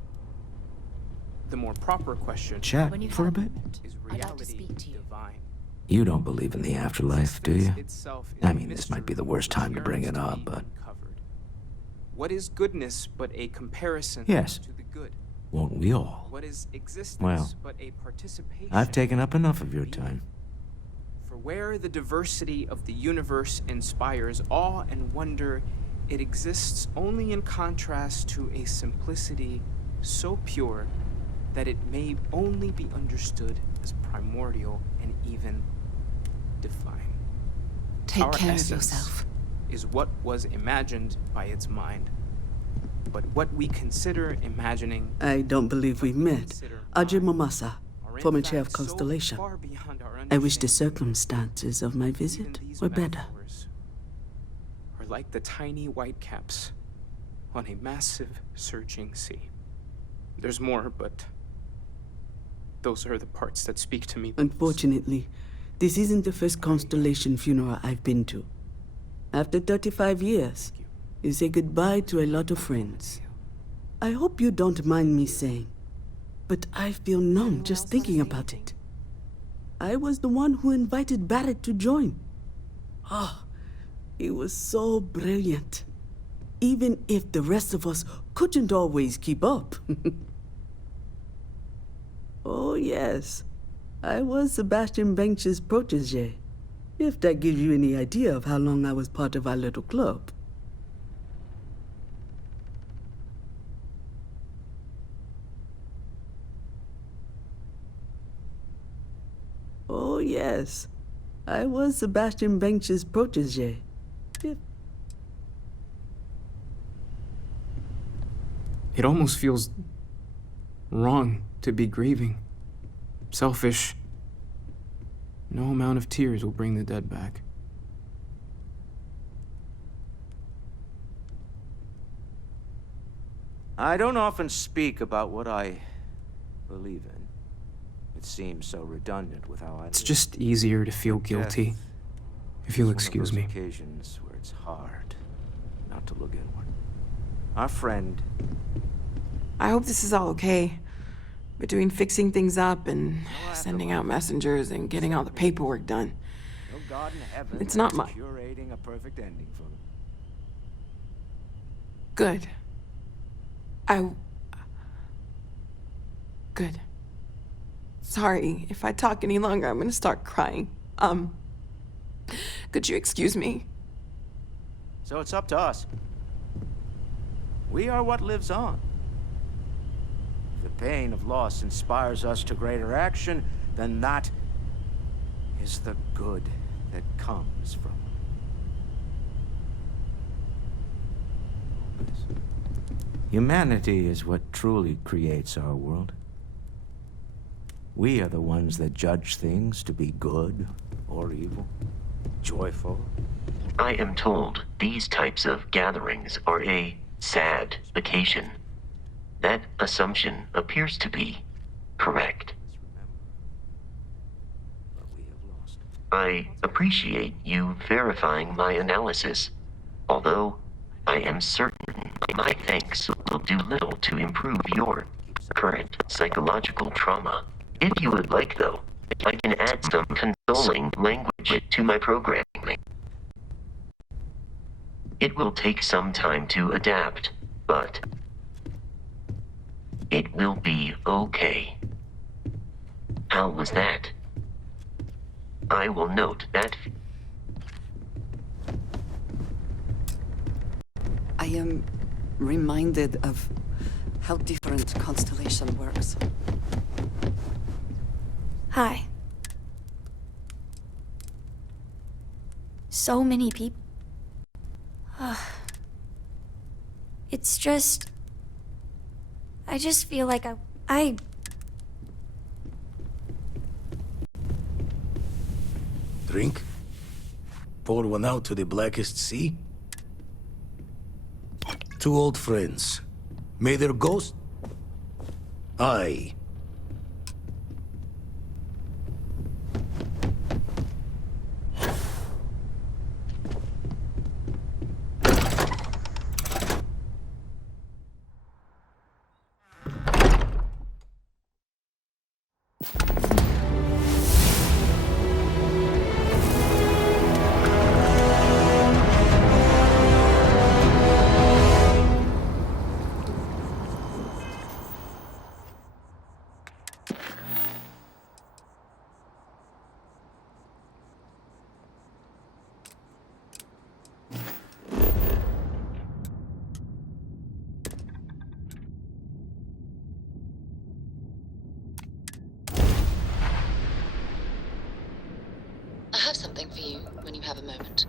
The more proper question Chat for a bit? is I'd like to reality speak to you. divine? You don't believe in the afterlife, do you? Itself is I a mean, this might be the mystery worst which time to bring it yearns to up, be but uncovered. What is goodness but a comparison Yes. to the good? won't we all? What is existence Well, but a participation? I've taken up enough of your time. For where the diversity of the universe inspires awe and wonder, it exists only in contrast to a simplicity so pure that it may only be understood as primordial and even divine. Take Our care of essence yourself. is what was imagined by its mind. But what we consider imagining I don't believe we've met. Ajay Mamasa, former chair of Constellation. I wish the circumstances of my visit were better. are like the tiny white caps on a massive searching sea. There's more, but those are the parts that speak to me. Unfortunately, this isn't the first Constellation funeral I've been to. After 35 years, you say goodbye to a lot of friends. I hope you don't mind me saying, but I feel numb just thinking about it. I was the one who invited Barrett to join. Oh, he was so brilliant. Even if the rest of us couldn't always keep up. Oh, yes. I was Sebastian Banks's protege. If that gives you any idea of how long I was part of our little club. Oh, yes. I was Sebastian Banks's protege. It almost feels wrong to be grieving. Selfish. No amount of tears will bring the dead back. I don't often speak about what I believe in. It seems so redundant with how I It's live. just easier to feel guilty, if you'll excuse me. Occasions where it's hard not to look inward. Our friend. I hope this is all okay. Between fixing things up and sending out messengers and getting all the paperwork done. No God in heaven It's not is my... curating a perfect ending for them. Good. Good. Sorry, if I talk any longer, I'm gonna start crying. Could you excuse me? So it's up to us. We are what lives on. If the pain of loss inspires us to greater action, then that is the good that comes from it. Humanity is what truly creates our world. We are the ones that judge things to be good or evil, joyful. I am told these types of gatherings are a sad vacation. That assumption appears to be correct. I appreciate you verifying my analysis, although I am certain my thanks will do little to improve your current psychological trauma. If you would like, though, I can add some consoling language to my programming. It will take some time to adapt, but it will be okay. How was that? I will note that. I am reminded of how different Constellation works. Hi. So many people. It's just... I just feel like I... drink? Pour one out to the blackest sea? Two old friends. May their ghost... Aye. I have something for you when you have a moment.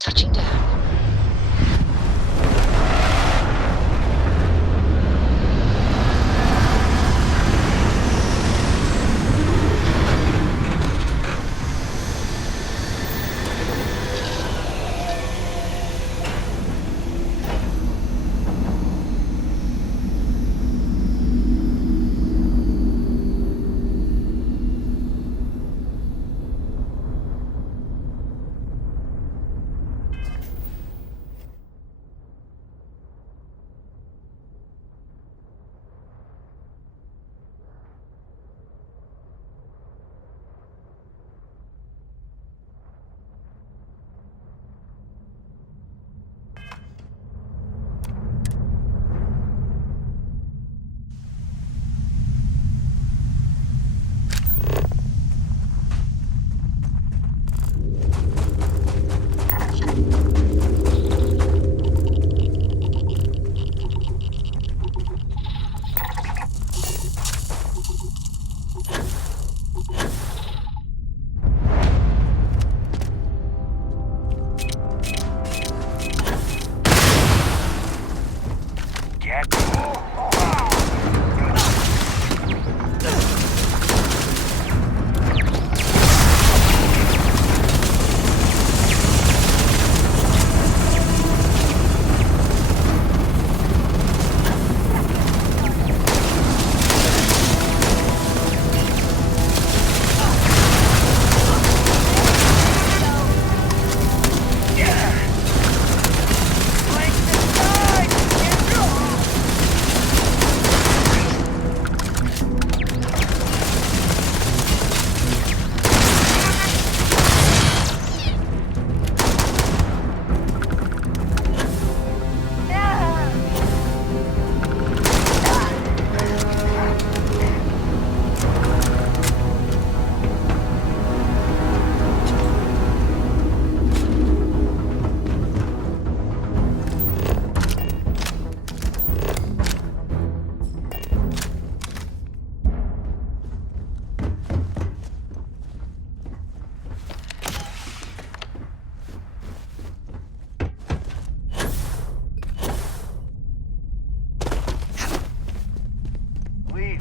Touching down.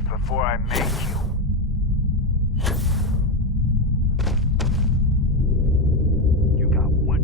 Before I make you. You got one.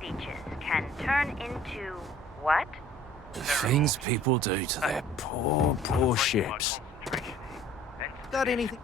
speeches can turn into what? The things people do to their poor, poor ships. Got anything?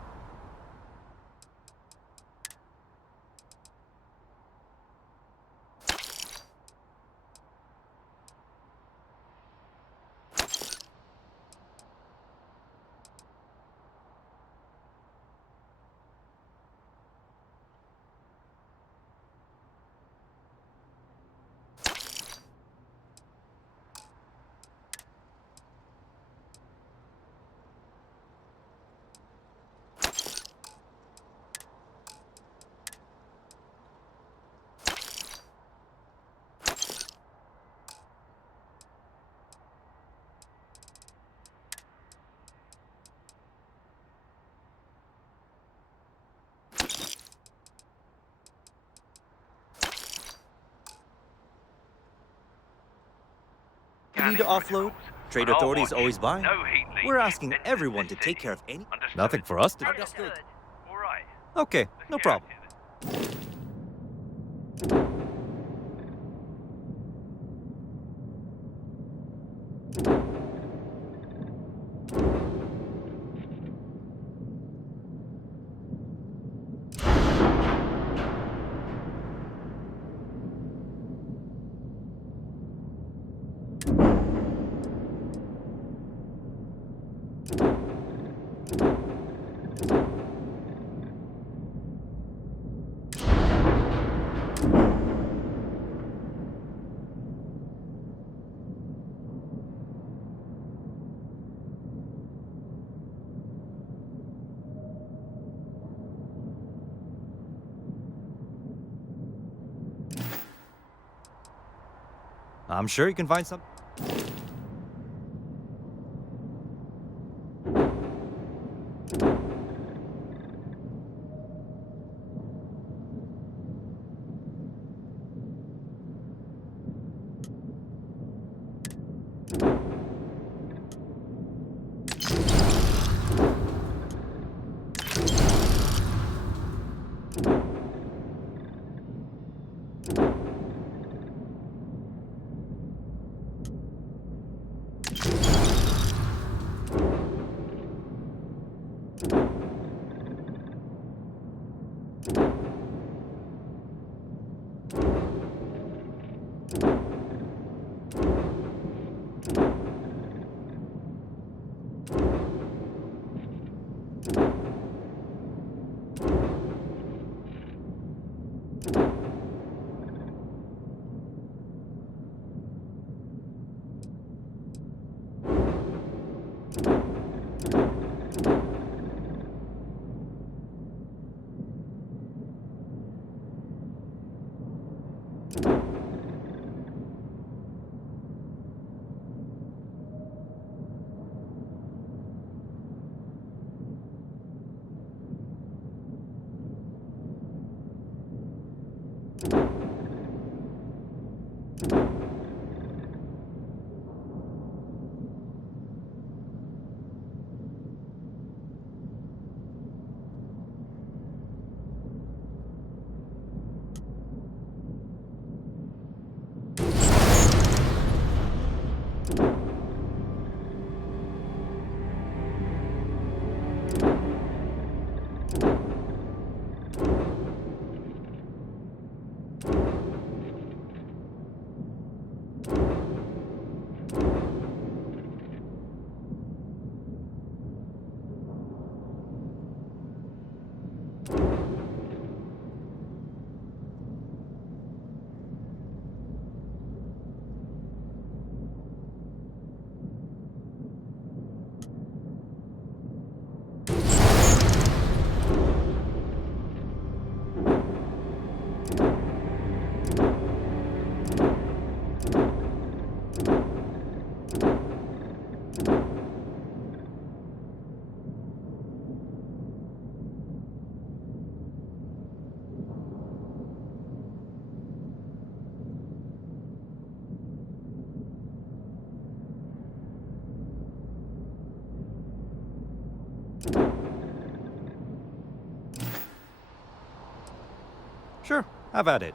Need to offload? Trade authorities always buy. We're asking everyone to take care of any. Nothing for us to do. Understood. Okay, no problem. I'm sure you can find some. Sure, have at it.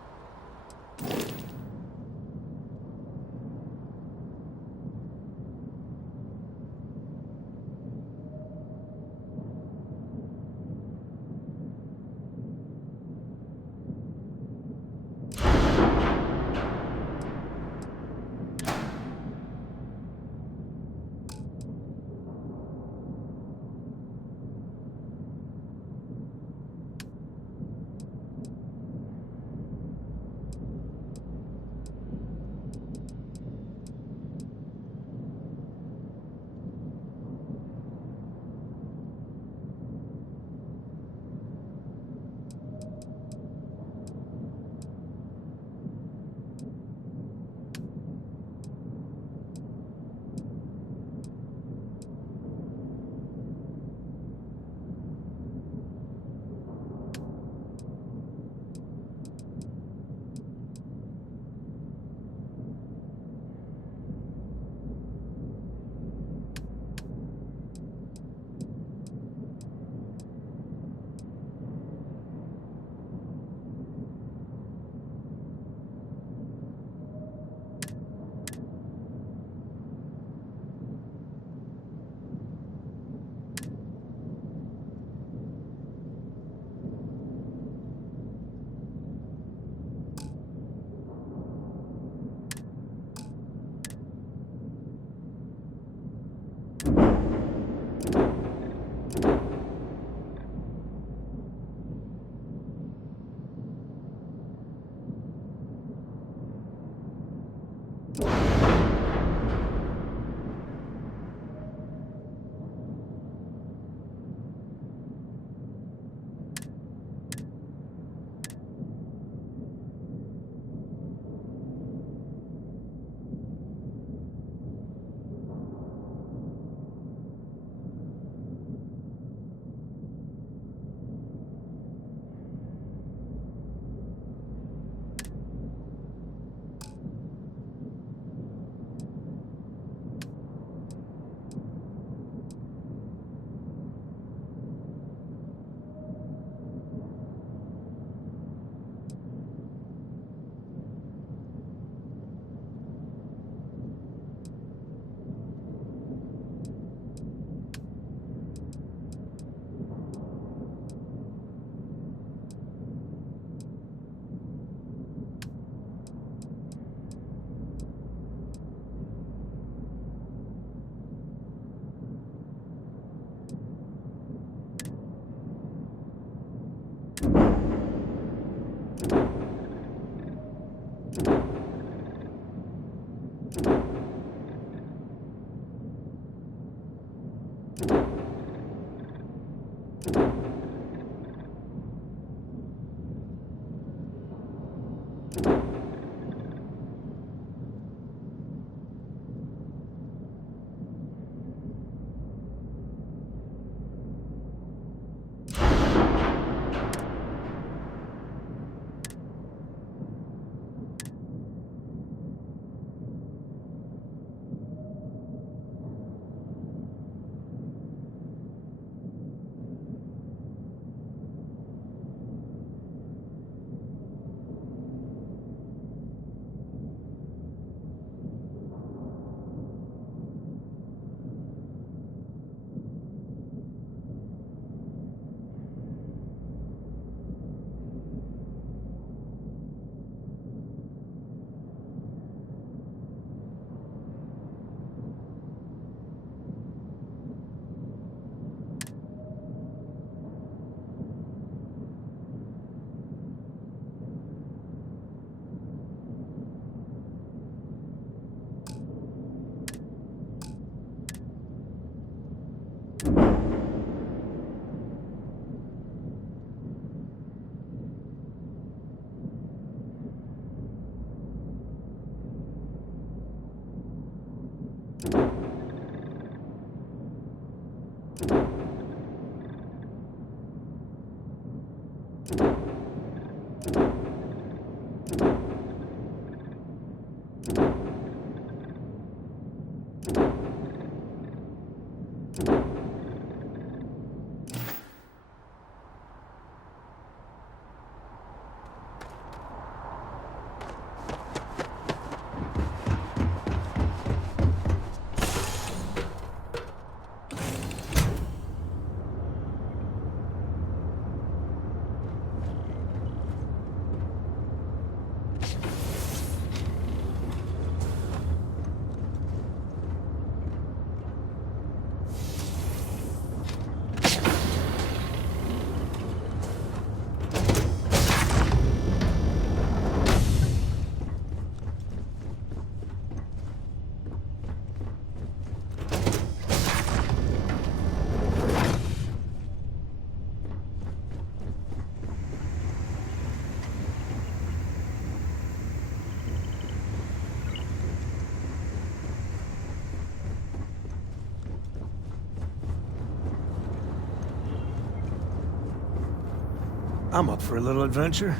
I'm up for a little adventure.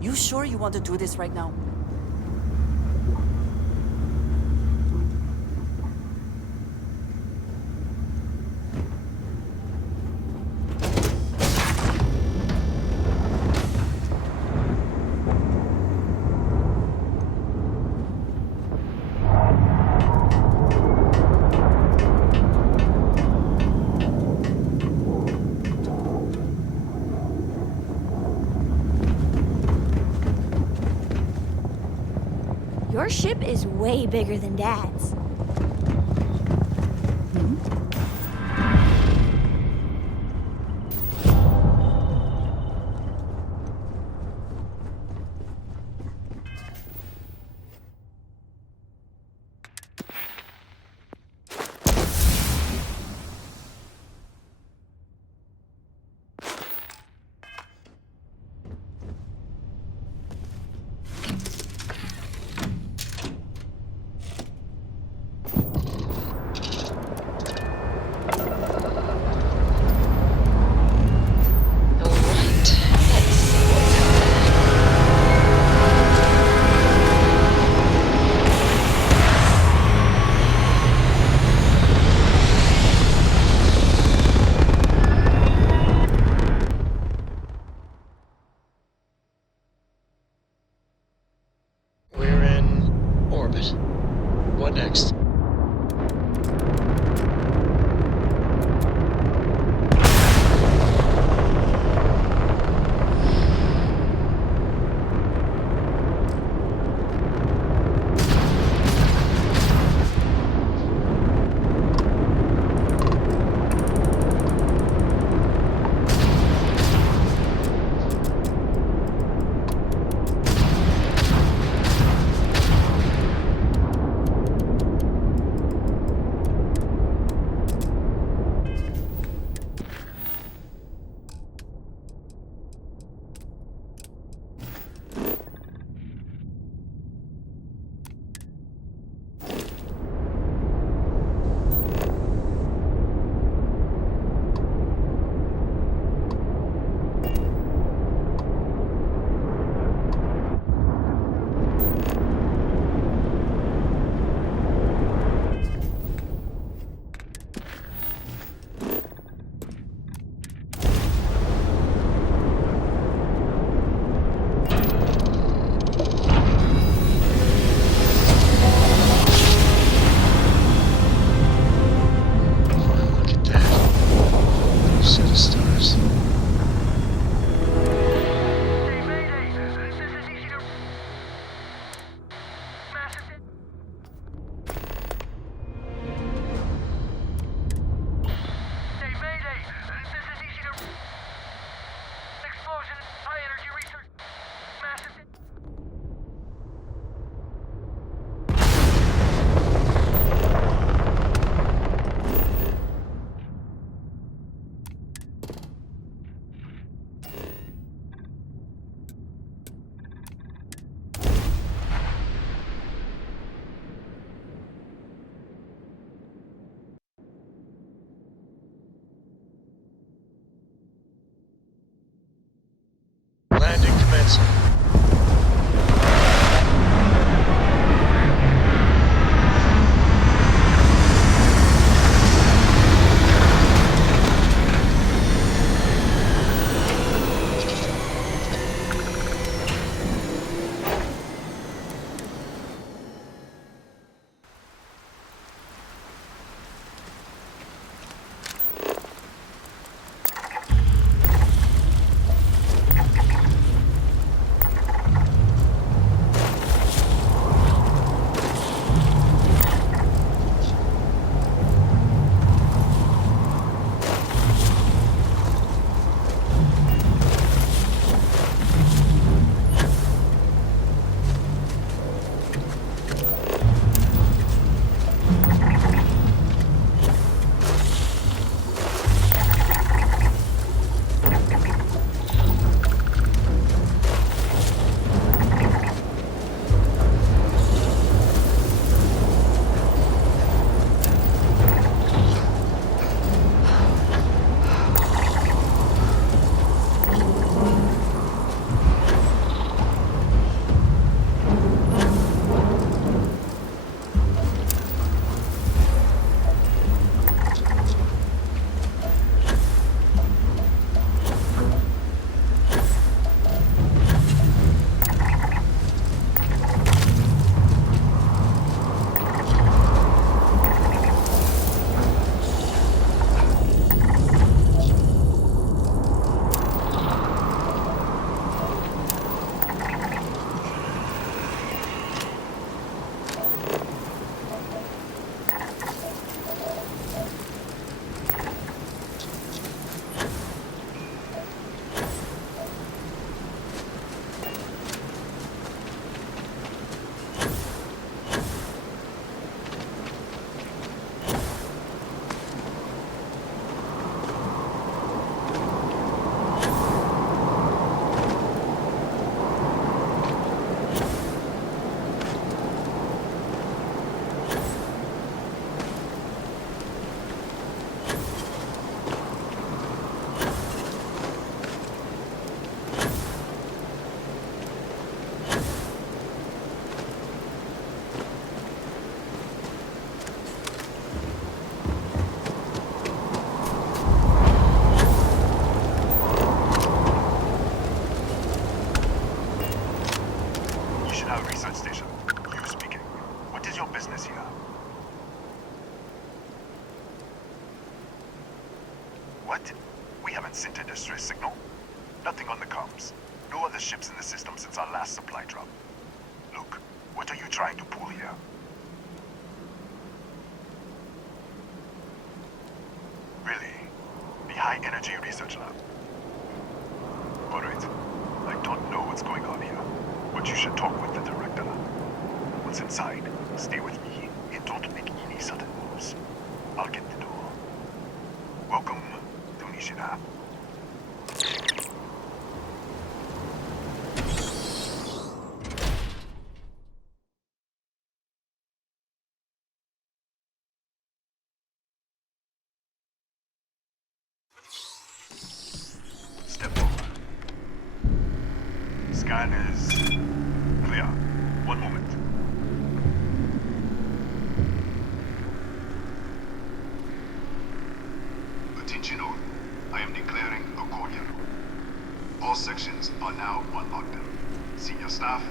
You sure you want to do this right now? Your ship is way bigger than Dad's. What next? answer. What? We haven't sent a distress signal. Nothing on the comms. No other ships in the system since our last supply drop. Look, what are you trying to pull here? Really? The High Energy Research Lab? Alright. I don't know what's going on here, but you should talk with the director. Once inside, stay with me and don't make any sudden moves. I'll get the door. Welcome to Nishina. Step over. Scan is clear. One moment. Attention all. I am declaring a cordial. All sections are now on lockdown. Senior staff,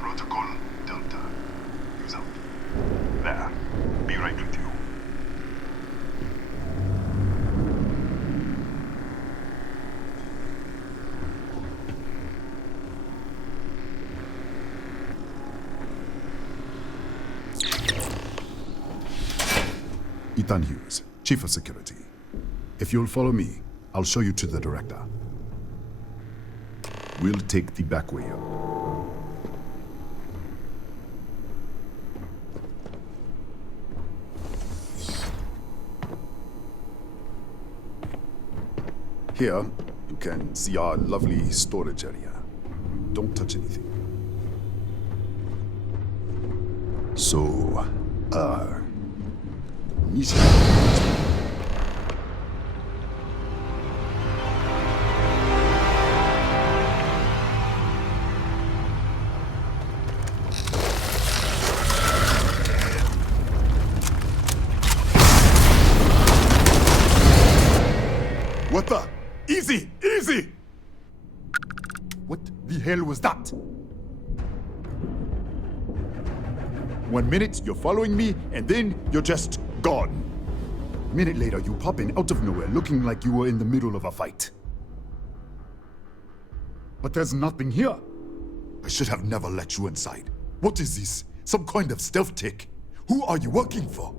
protocol Delta. Use out. There. Be right with you. Ethan Hughes, Chief of Security. If you'll follow me, I'll show you to the director. We'll take the back way up. Here, you can see our lovely storage area. Don't touch anything. So, hell was that? 1 minute, you're following me, and then you're just gone. Minute later, you pop in out of nowhere, looking like you were in the middle of a fight. But there's nothing here. I should have never let you inside. What is this? Some kind of stealth tick? Who are you working for?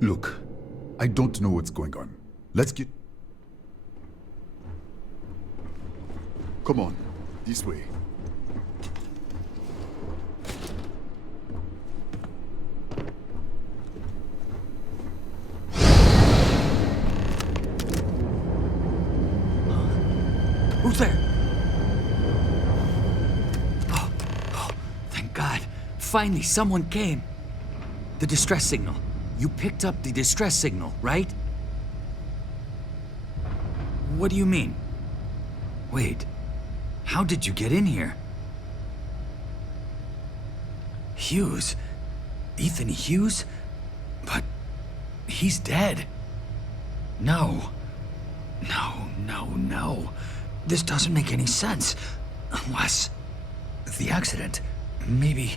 Look, I don't know what's going on. Let's get... Come on, this way. Who's there? Oh, thank God. Finally, someone came. The distress signal. You picked up the distress signal, right? What do you mean? Wait, how did you get in here? Hughes? Ethan Hughes? But he's dead. No. No. This doesn't make any sense. Unless the accident. Maybe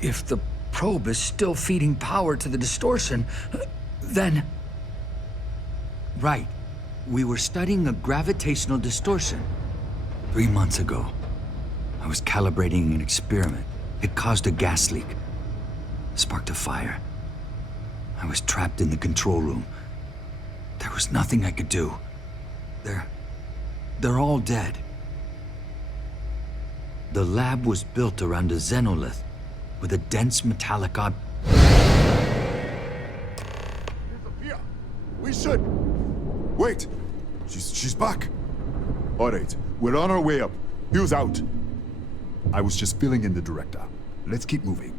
if the probe is still feeding power to the distortion, then... Right. We were studying a gravitational distortion. 3 months ago, I was calibrating an experiment. It caused a gas leak. Sparked a fire. I was trapped in the control room. There was nothing I could do. They're all dead. The lab was built around a xenolith with a dense metallic object. Disappear. We should... Wait. She's back. All right, we're on our way up. Hughes out. I was just filling in the director. Let's keep moving.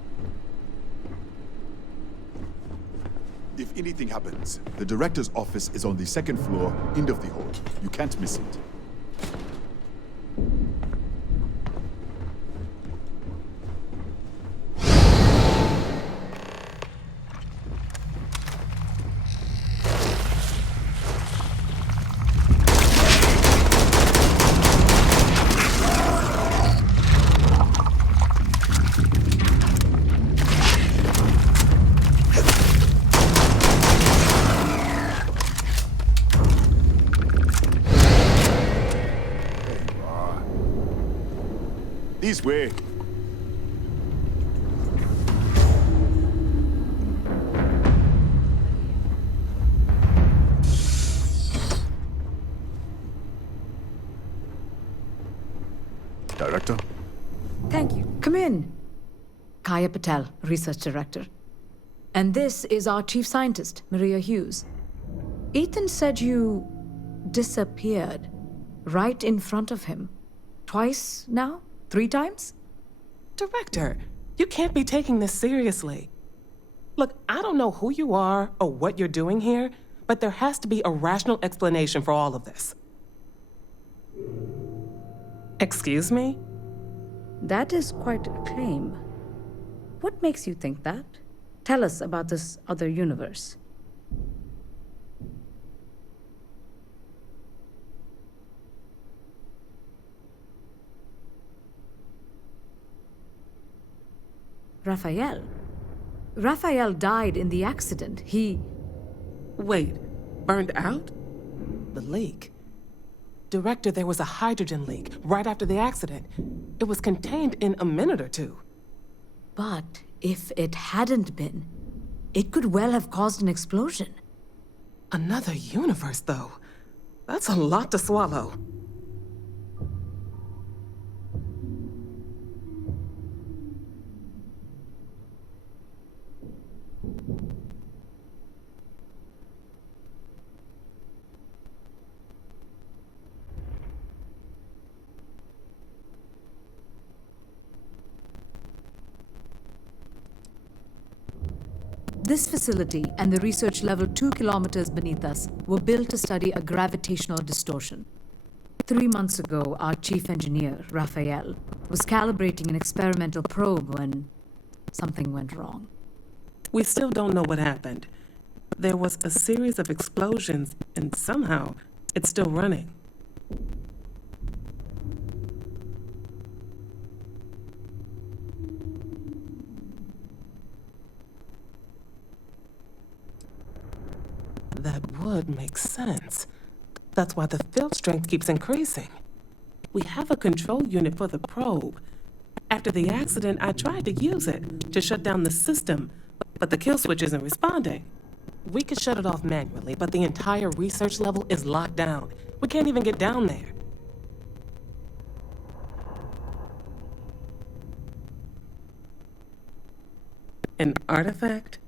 If anything happens, the director's office is on the second floor, end of the hall. You can't miss it. This way. Director? Thank you. Come in. Kaya Patel, Research Director. And this is our Chief Scientist, Maria Hughes. Ethan said you disappeared right in front of him. Twice now? 3 times? Director, you can't be taking this seriously. Look, I don't know who you are or what you're doing here, but there has to be a rational explanation for all of this. Excuse me? That is quite a claim. What makes you think that? Tell us about this other universe. Raphael? Raphael died in the accident. He... Wait, burned out? The leak. Director, there was a hydrogen leak right after the accident. It was contained in a minute or two. But if it hadn't been, it could well have caused an explosion. Another universe, though. That's a lot to swallow. This facility and the research level 2 kilometers beneath us were built to study a gravitational distortion. 3 months ago, our chief engineer, Raphael, was calibrating an experimental probe when something went wrong. We still don't know what happened. There was a series of explosions, and somehow It's still running. That would make sense. That's why the field strength keeps increasing. We have a control unit for the probe. After the accident, I tried to use it to shut down the system, but the kill switch isn't responding. We could shut it off manually, but the entire research level is locked down. We can't even get down there. An artifact?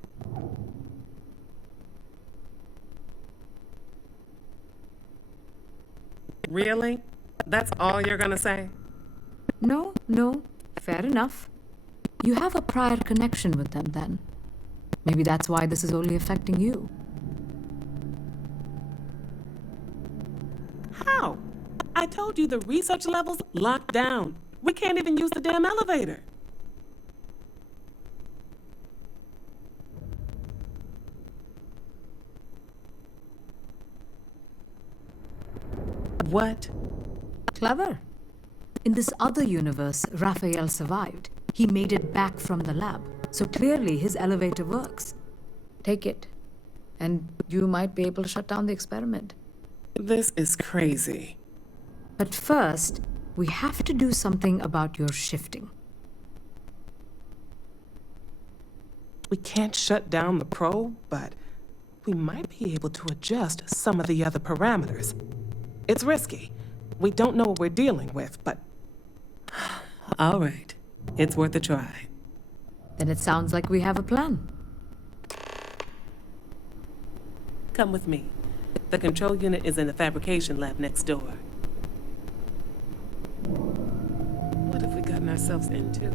Really? That's all you're gonna say? No, fair enough. You have a prior connection with them then. Maybe that's why this is only affecting you. How? I told you the research level's locked down. We can't even use the damn elevator. What? Clever. In this other universe, Raphael survived. He made it back from the lab. So clearly his elevator works. Take it. And you might be able to shut down the experiment. This is crazy. But first, we have to do something about your shifting. We can't shut down the probe, but we might be able to adjust some of the other parameters. It's risky. We don't know what we're dealing with, but... All right. It's worth a try. Then it sounds like we have a plan. Come with me. The control unit is in the fabrication lab next door. What have we gotten ourselves into?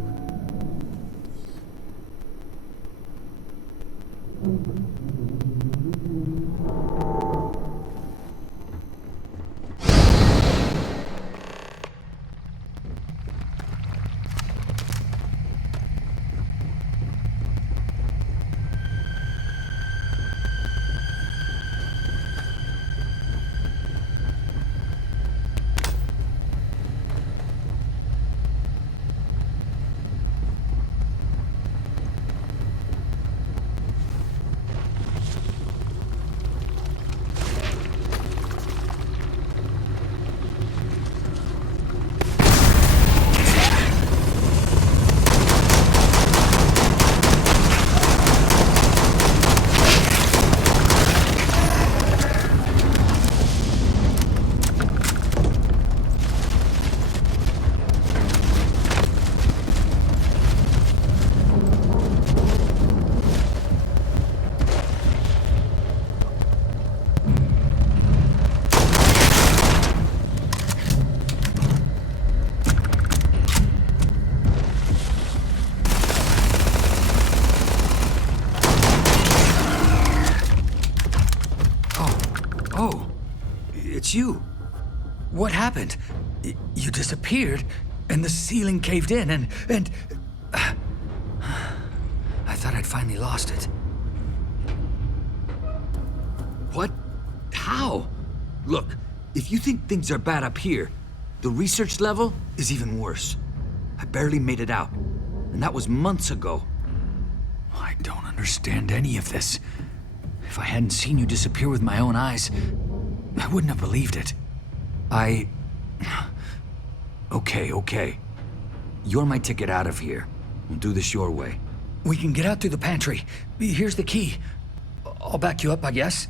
You. What happened? You disappeared, and the ceiling caved in, and... I thought I'd finally lost it. What? How? Look, if you think things are bad up here, the research level is even worse. I barely made it out, and that was months ago. I don't understand any of this. If I hadn't seen you disappear with my own eyes, I wouldn't have believed it. Okay. You're my ticket out of here. We'll do this your way. We can get out through the pantry. Here's the key. I'll back you up, I guess.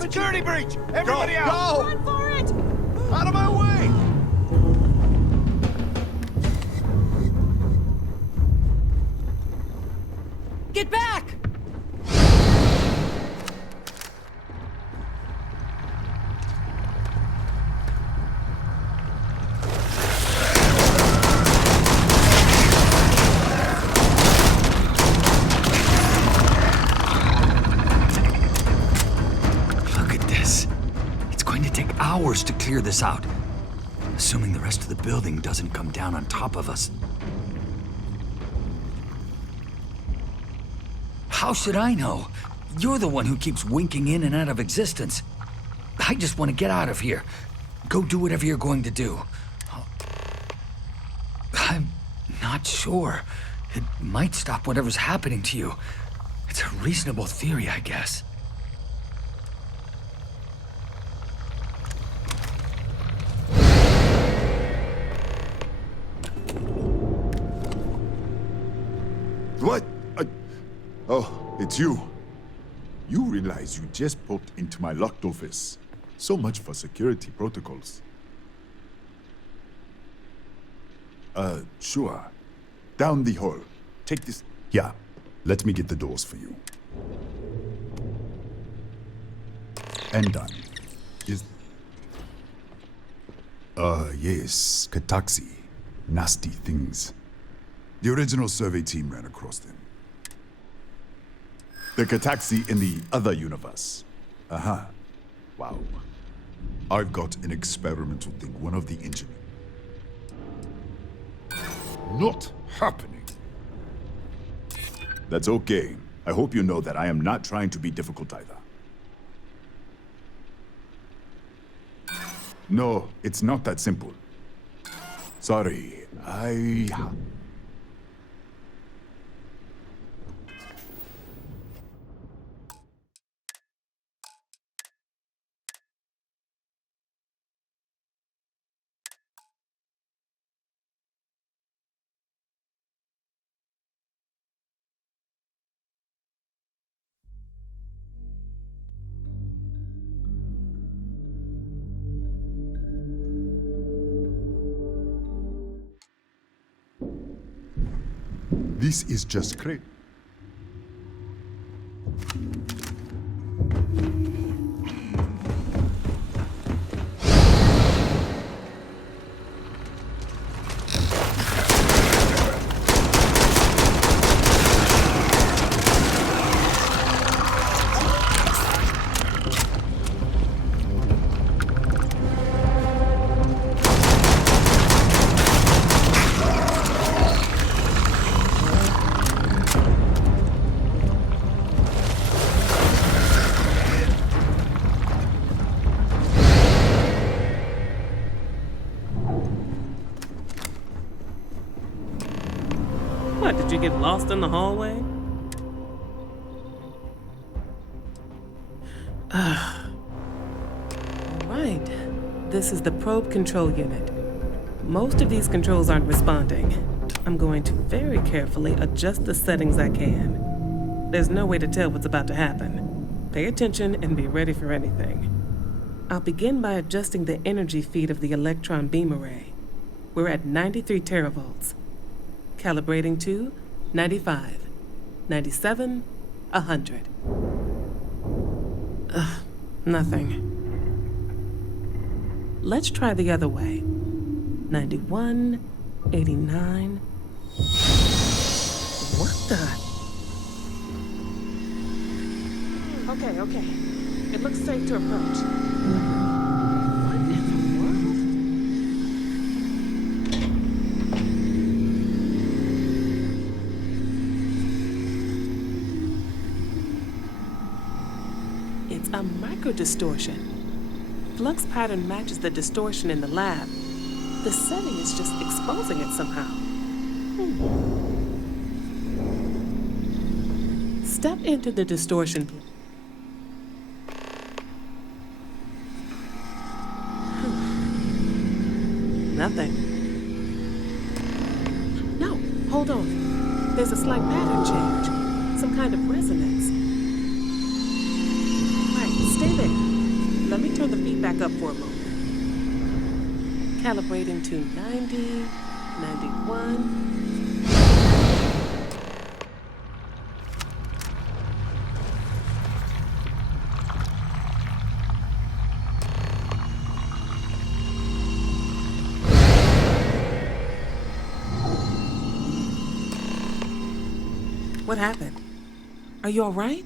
Security breach! Everybody out! Go! Run for it! Out of my way! Get back! Look at this. It's going to take hours to clear this out. Assuming the rest of the building doesn't come down on top of us. How should I know? You're the one who keeps winking in and out of existence. I just want to get out of here. Go do whatever you're going to do. I'm not sure. It might stop whatever's happening to you. It's a reasonable theory, I guess. What? Oh, it's you. You realize you just popped into my locked office. So much for security protocols. Sure. Down the hall. Take this. Yeah. Let me get the doors for you. And done. Yes. Kataxi. Nasty things. The original survey team ran across them. The Kataxi in the other universe. Uh-huh. Wow. I've got an experimental thing, one of the engineers. Not happening. That's okay. I hope you know that I am not trying to be difficult either. No, it's not that simple. Sorry, This is just great. What, did you get lost in the hallway? Right. This is the probe control unit. Most of these controls aren't responding. I'm going to very carefully adjust the settings I can. There's no way to tell what's about to happen. Pay attention and be ready for anything. I'll begin by adjusting the energy feed of the electron beam array. We're at 93 teravolts. Calibrating to 95, 97, 100. Nothing. Let's try the other way. 91, 89. What the? Okay. It looks safe to approach. What in the world? It's a microdistortion. Flux pattern matches the distortion in the lab. The setting is just exposing it somehow. Step into the distortion. Nothing. No, hold on. There's a slight pattern change. Some kind of resonance. Right, stay there. Let me turn the feed back up for a moment. Calibrating to 90, 91. What happened? Are you all right?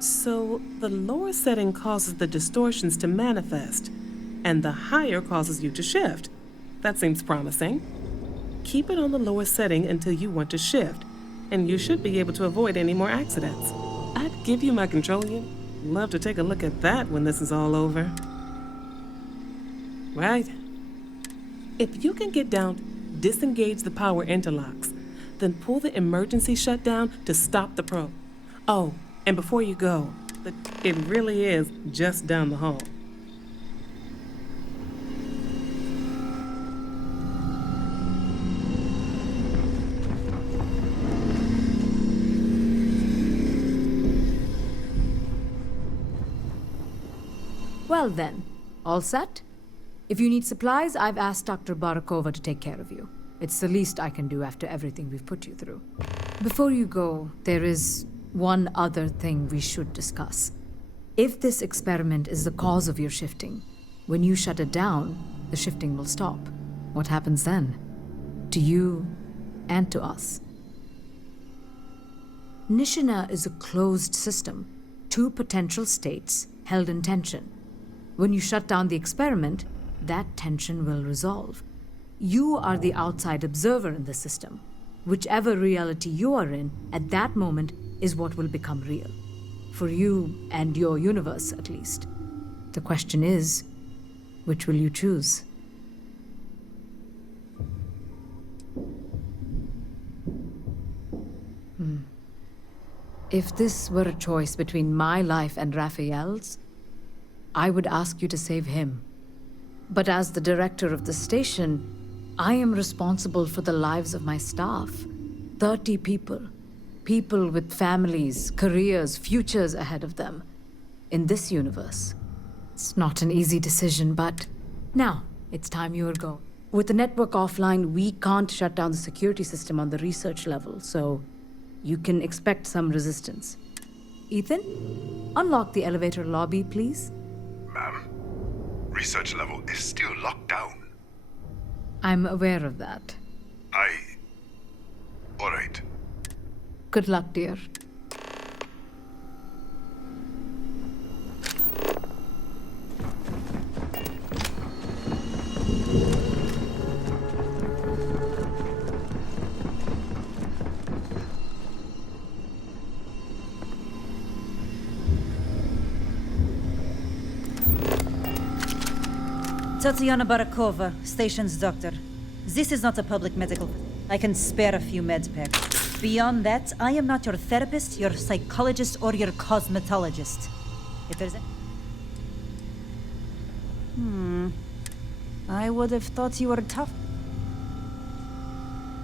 So, the lower setting causes the distortions to manifest, and the higher causes you to shift. That seems promising. Keep it on the lower setting until you want to shift, and you should be able to avoid any more accidents. I'd give you my control unit. Love to take a look at that when this is all over. Right. If you can get down, disengage the power interlocks, then pull the emergency shutdown to stop the probe. Oh, and before you go, it really is just down the hall. Well then, all set? If you need supplies, I've asked Dr. Barakova to take care of you. It's the least I can do after everything we've put you through. Before you go, there is one other thing we should discuss. If this experiment is the cause of your shifting, when you shut it down, the shifting will stop. What happens then? To you and to us. Nishina is a closed system, 2 potential states held in tension. When you shut down the experiment, that tension will resolve. You are the outside observer in the system. Whichever reality you are in at that moment is what will become real. For you and your universe, at least. The question is, which will you choose? If this were a choice between my life and Raphael's, I would ask you to save him. But as the director of the station, I am responsible for the lives of my staff. 30 people. People with families, careers, futures ahead of them. In this universe. It's not an easy decision, but now it's time you were go. With the network offline, we can't shut down the security system on the research level, so you can expect some resistance. Ethan, unlock the elevator lobby, please. Ma'am, research level is still locked down. I'm aware of that. All right. Good luck, dear. Tatiana Barakova, station's doctor. This is not a public medical. I can spare a few med packs. Beyond that, I am not your therapist, your psychologist, or your cosmetologist. If there's a... I would have thought you were tough.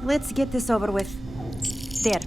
Let's get this over with. There.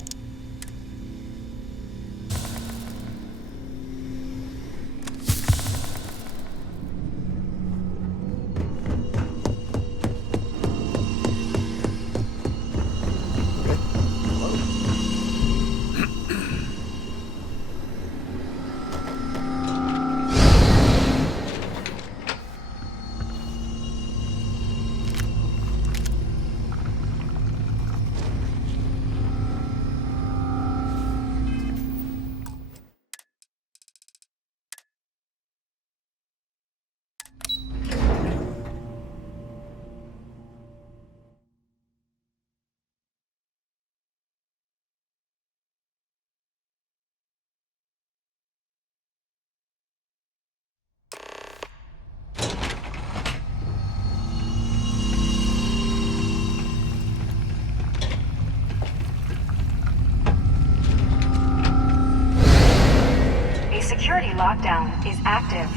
Security lockdown is active.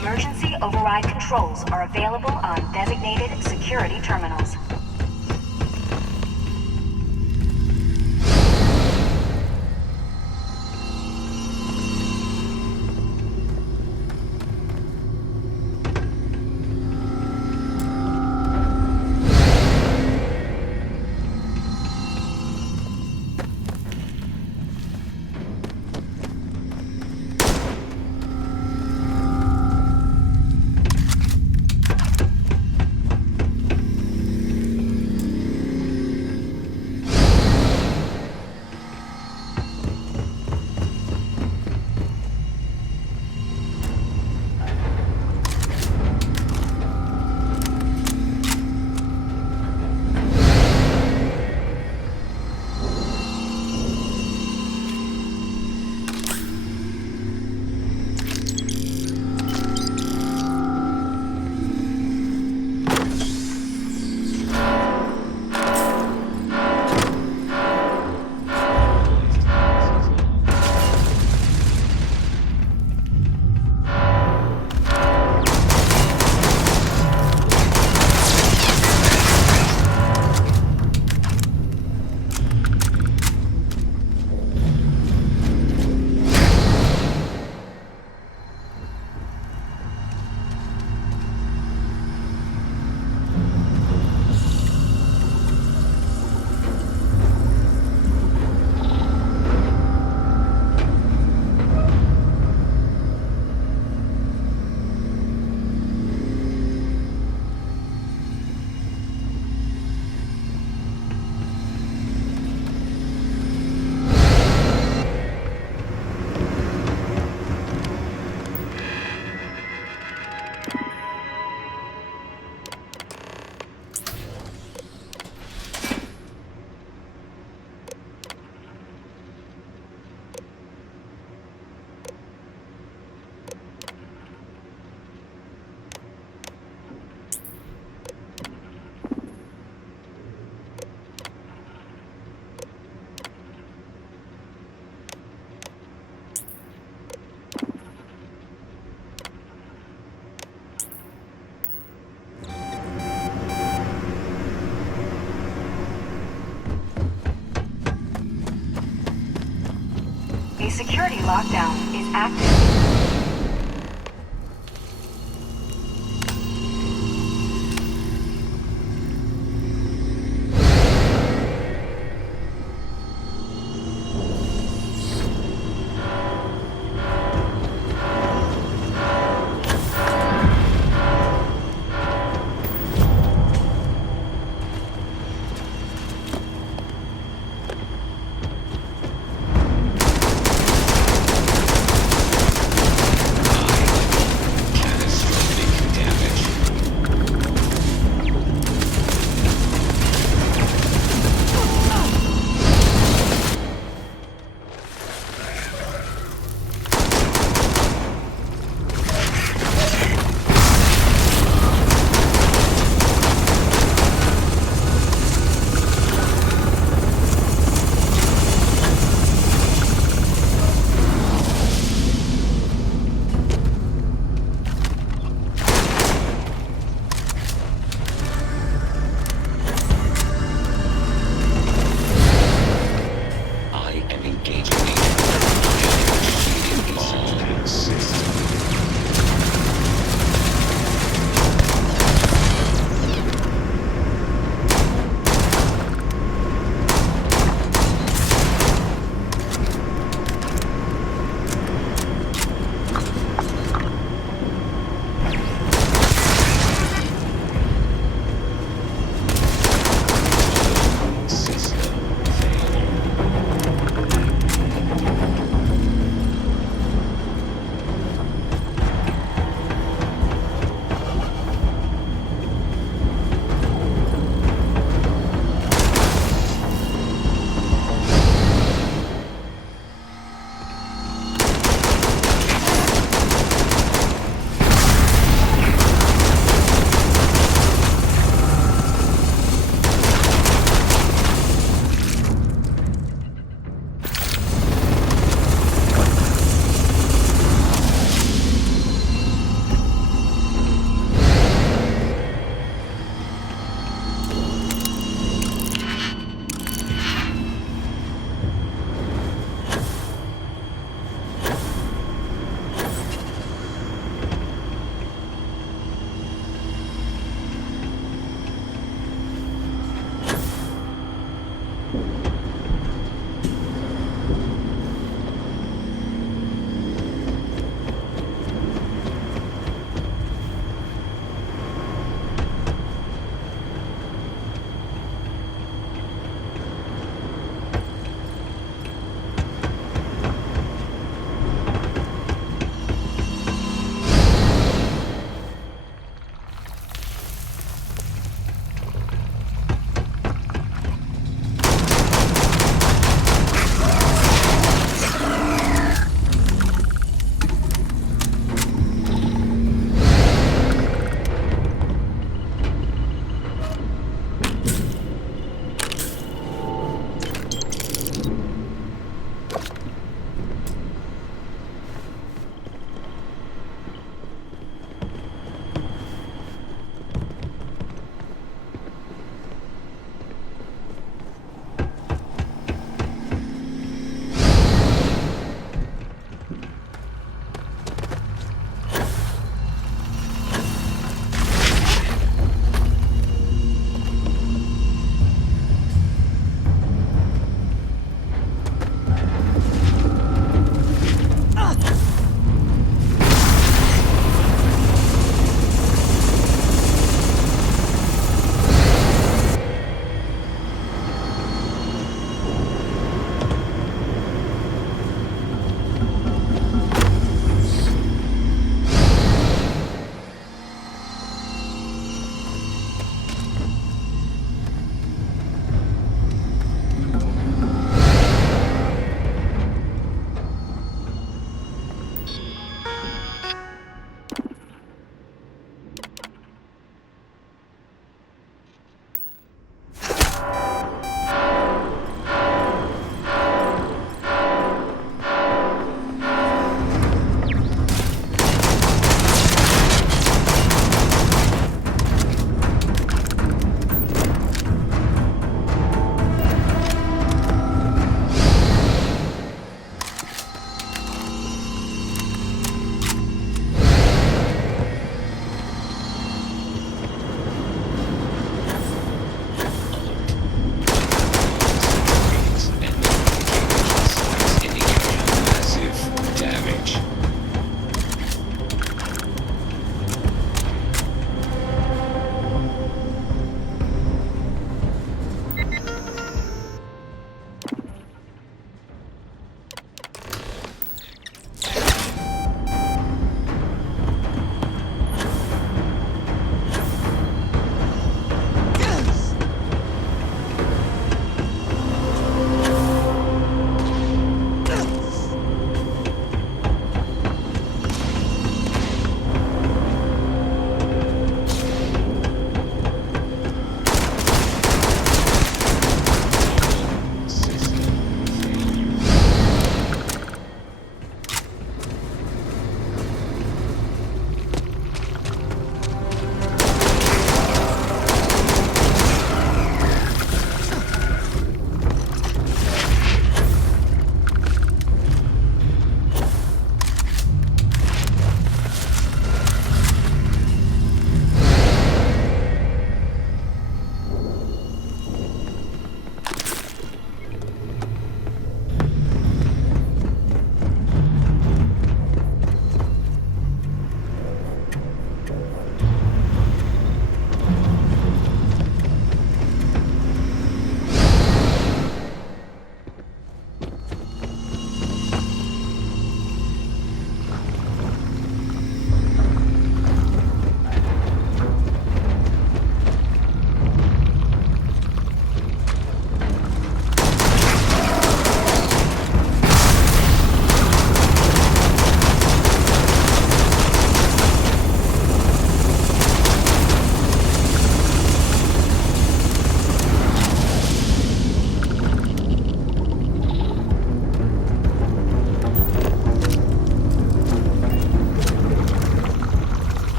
Emergency override controls are available on designated security terminals. security lockdown is active.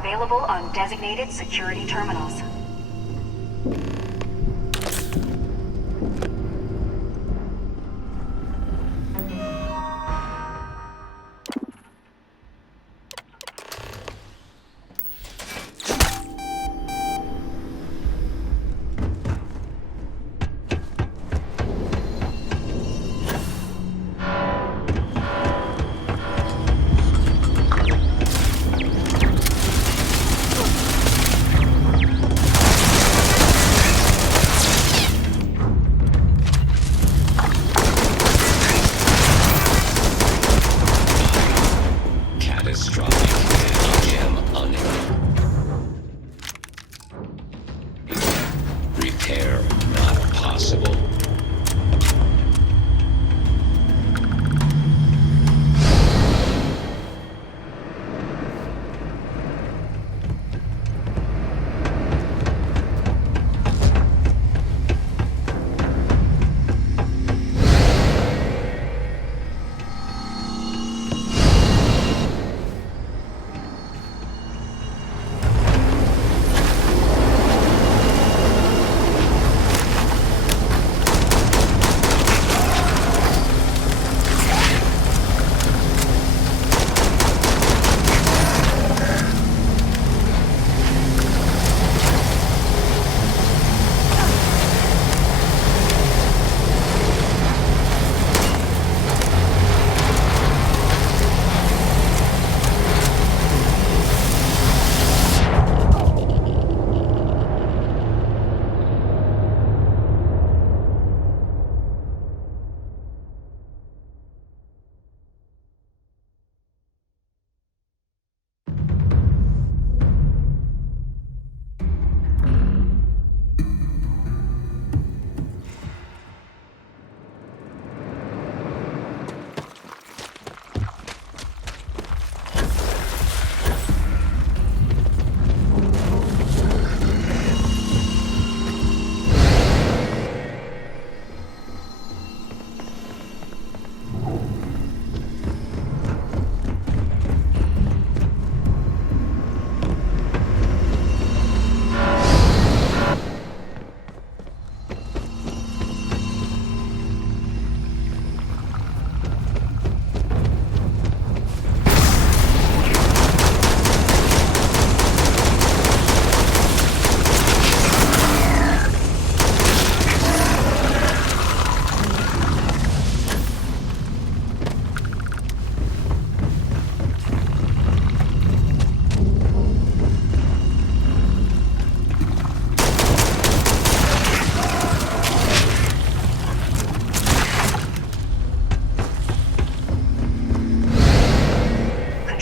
available on designated security terminals. Repair not possible.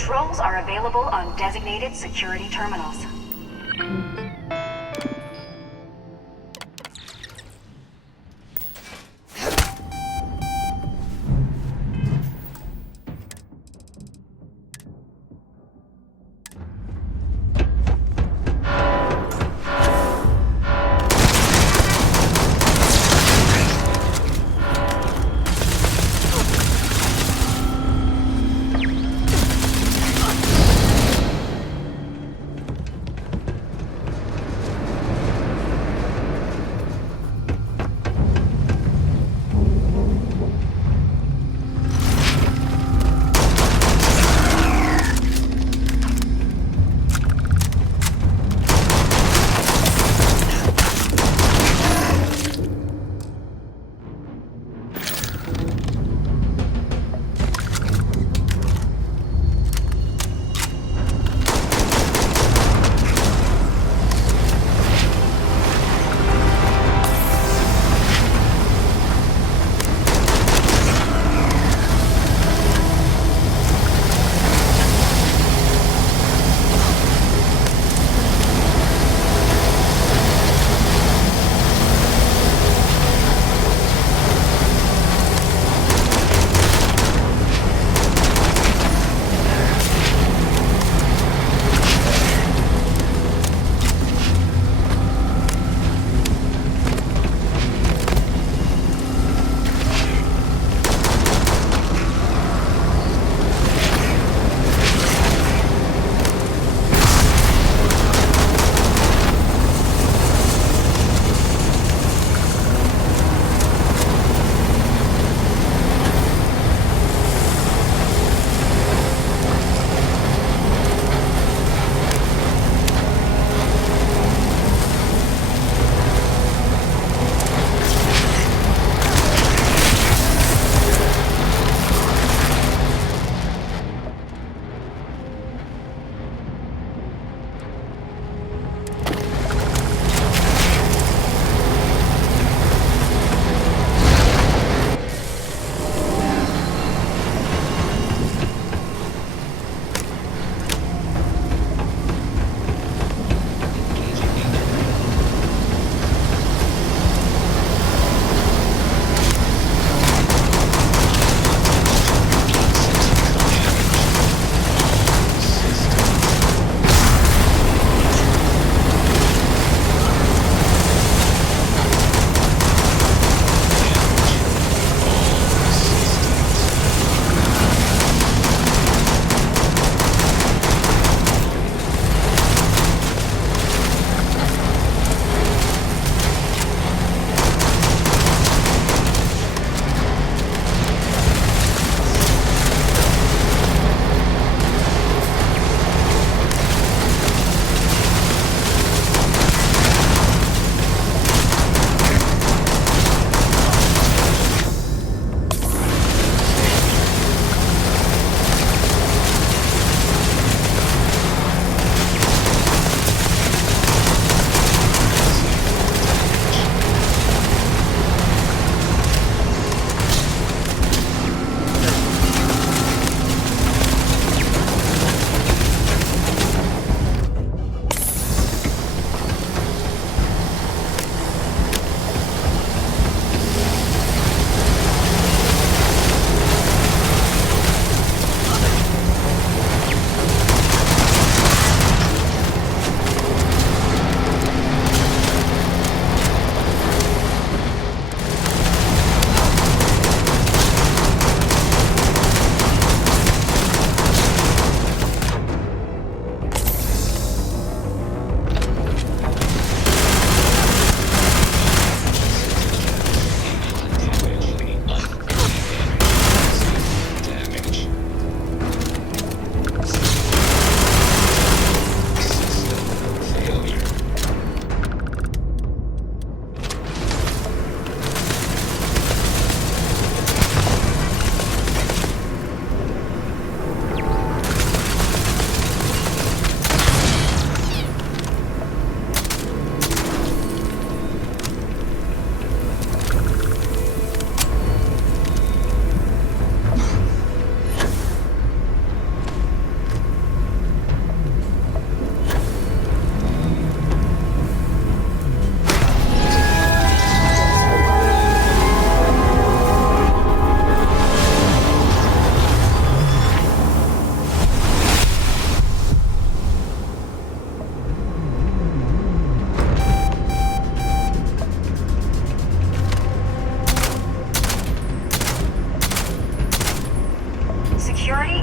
Controls are available on designated security terminals.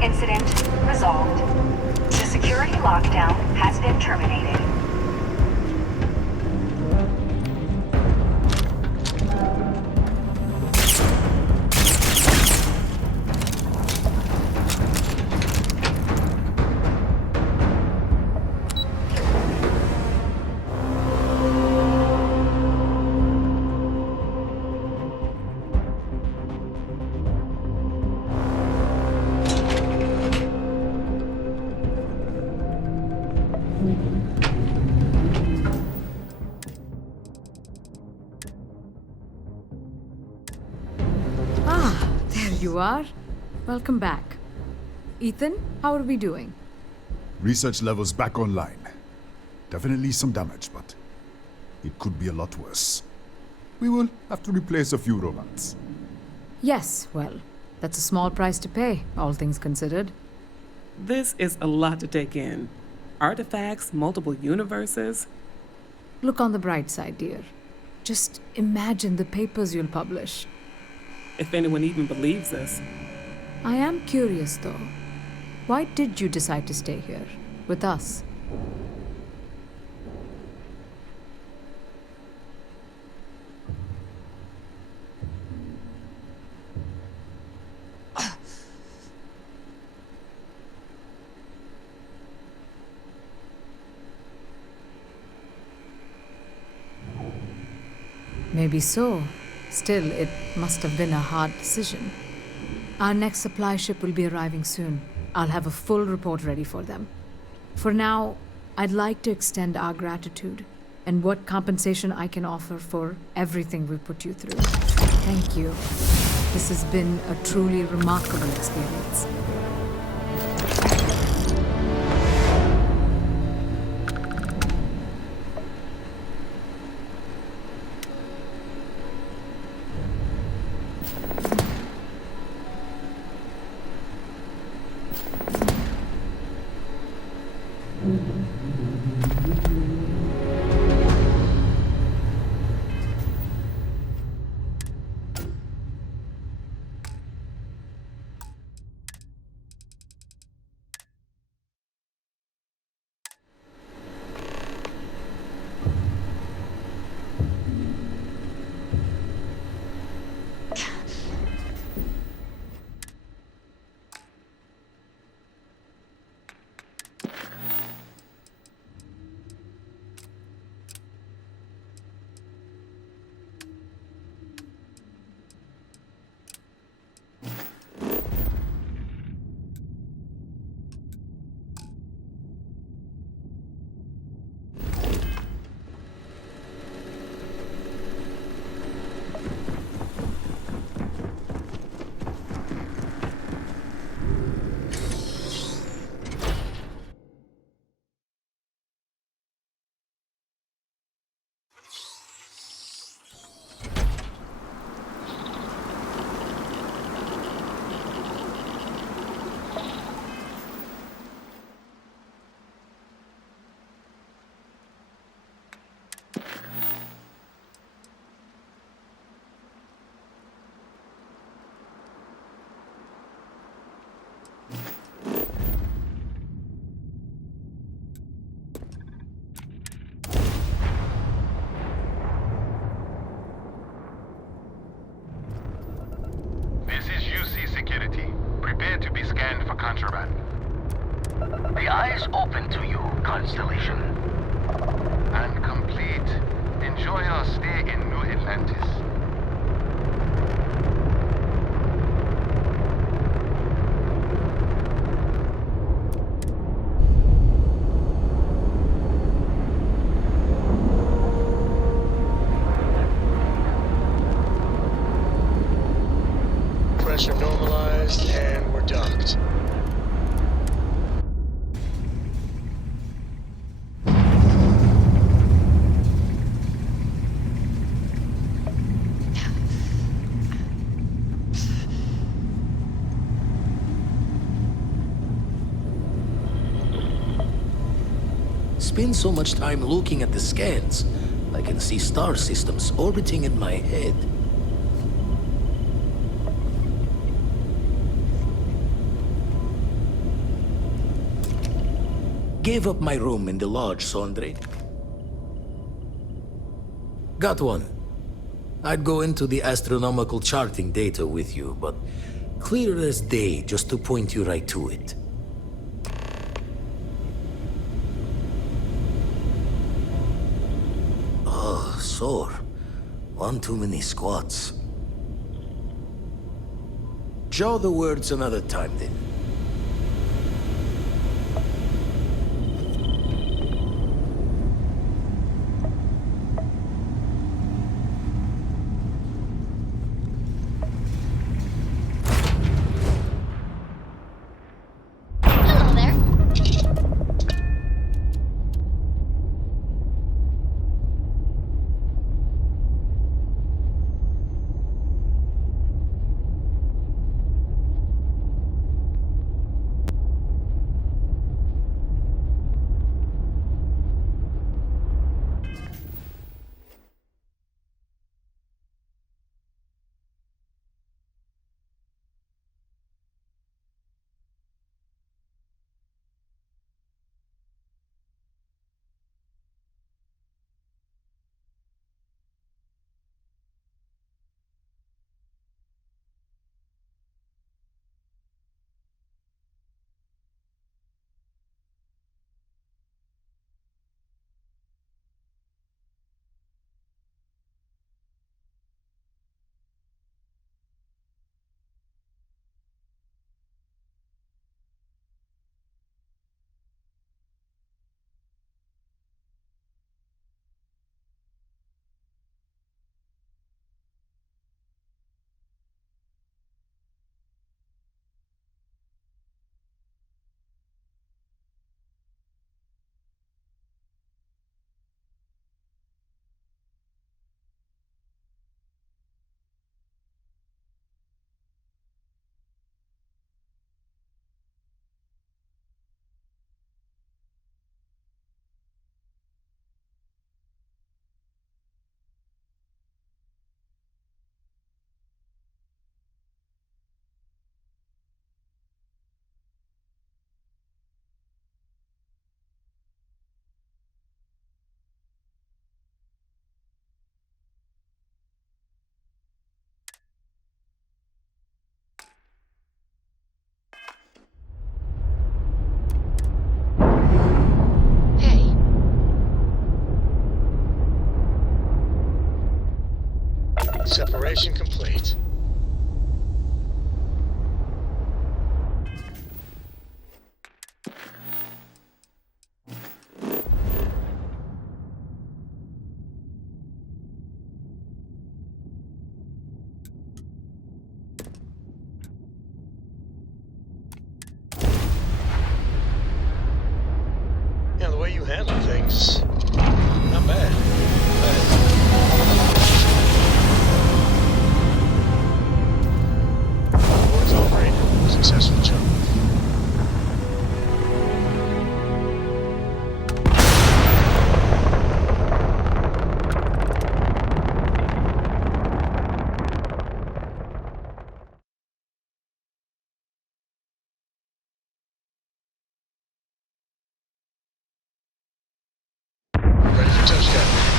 incident resolved. The security lockdown has been terminated. You are? Welcome back. Ethan, how are we doing? Research levels back online. Definitely some damage, but it could be a lot worse. We will have to replace a few robots. Yes, well, that's a small price to pay, all things considered. This is a lot to take in. Artifacts, multiple universes. Look on the bright side, dear. Just imagine the papers you'll publish. If anyone even believes us. I am curious, though. Why did you decide to stay here, with us? Maybe so. Still, it must have been a hard decision. Our next supply ship will be arriving soon. I'll have a full report ready for them. For now, I'd like to extend our gratitude and what compensation I can offer for everything we've put you through. Thank you. This has been a truly remarkable experience. Prepare to be scanned for contraband. The eyes open to you, Constellation. And complete. Enjoy our stay in New Atlantis. Pressure normalized, and we're docked. Spend so much time looking at the scans, I can see star systems orbiting in my head. gave up my room in the lodge, Sondre. Got one. I'd go into the astronomical charting data with you, but clear as day just to point you right to it. Oh, sore. One too many squats. Jaw the words another time, then. Hello there. Hey. Separation complete. Yeah, the way you handle things, not bad. Board's operated. Successful jump. Ready for touchdown.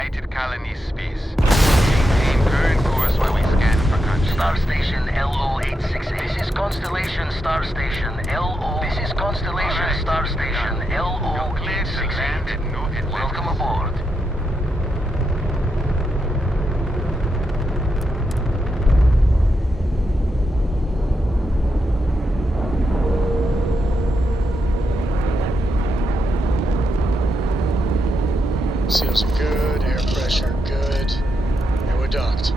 United Colony space. Maintain current course while we scan for country. Star Station LO868. This is Constellation Star Station LO. This is Constellation Star Station LO868. Welcome aboard. Seals are good, air pressure good, and we're docked.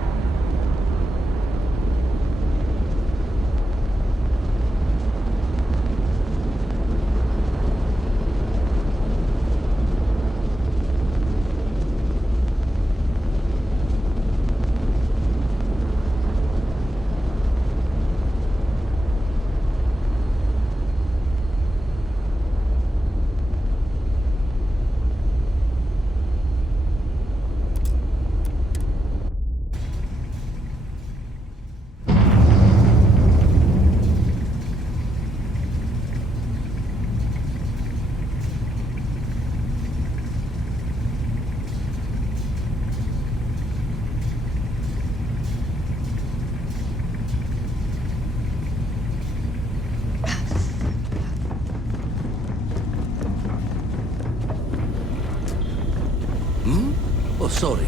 Oh, sorry.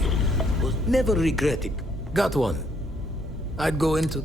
Was never regretting. Got one. I'd go into...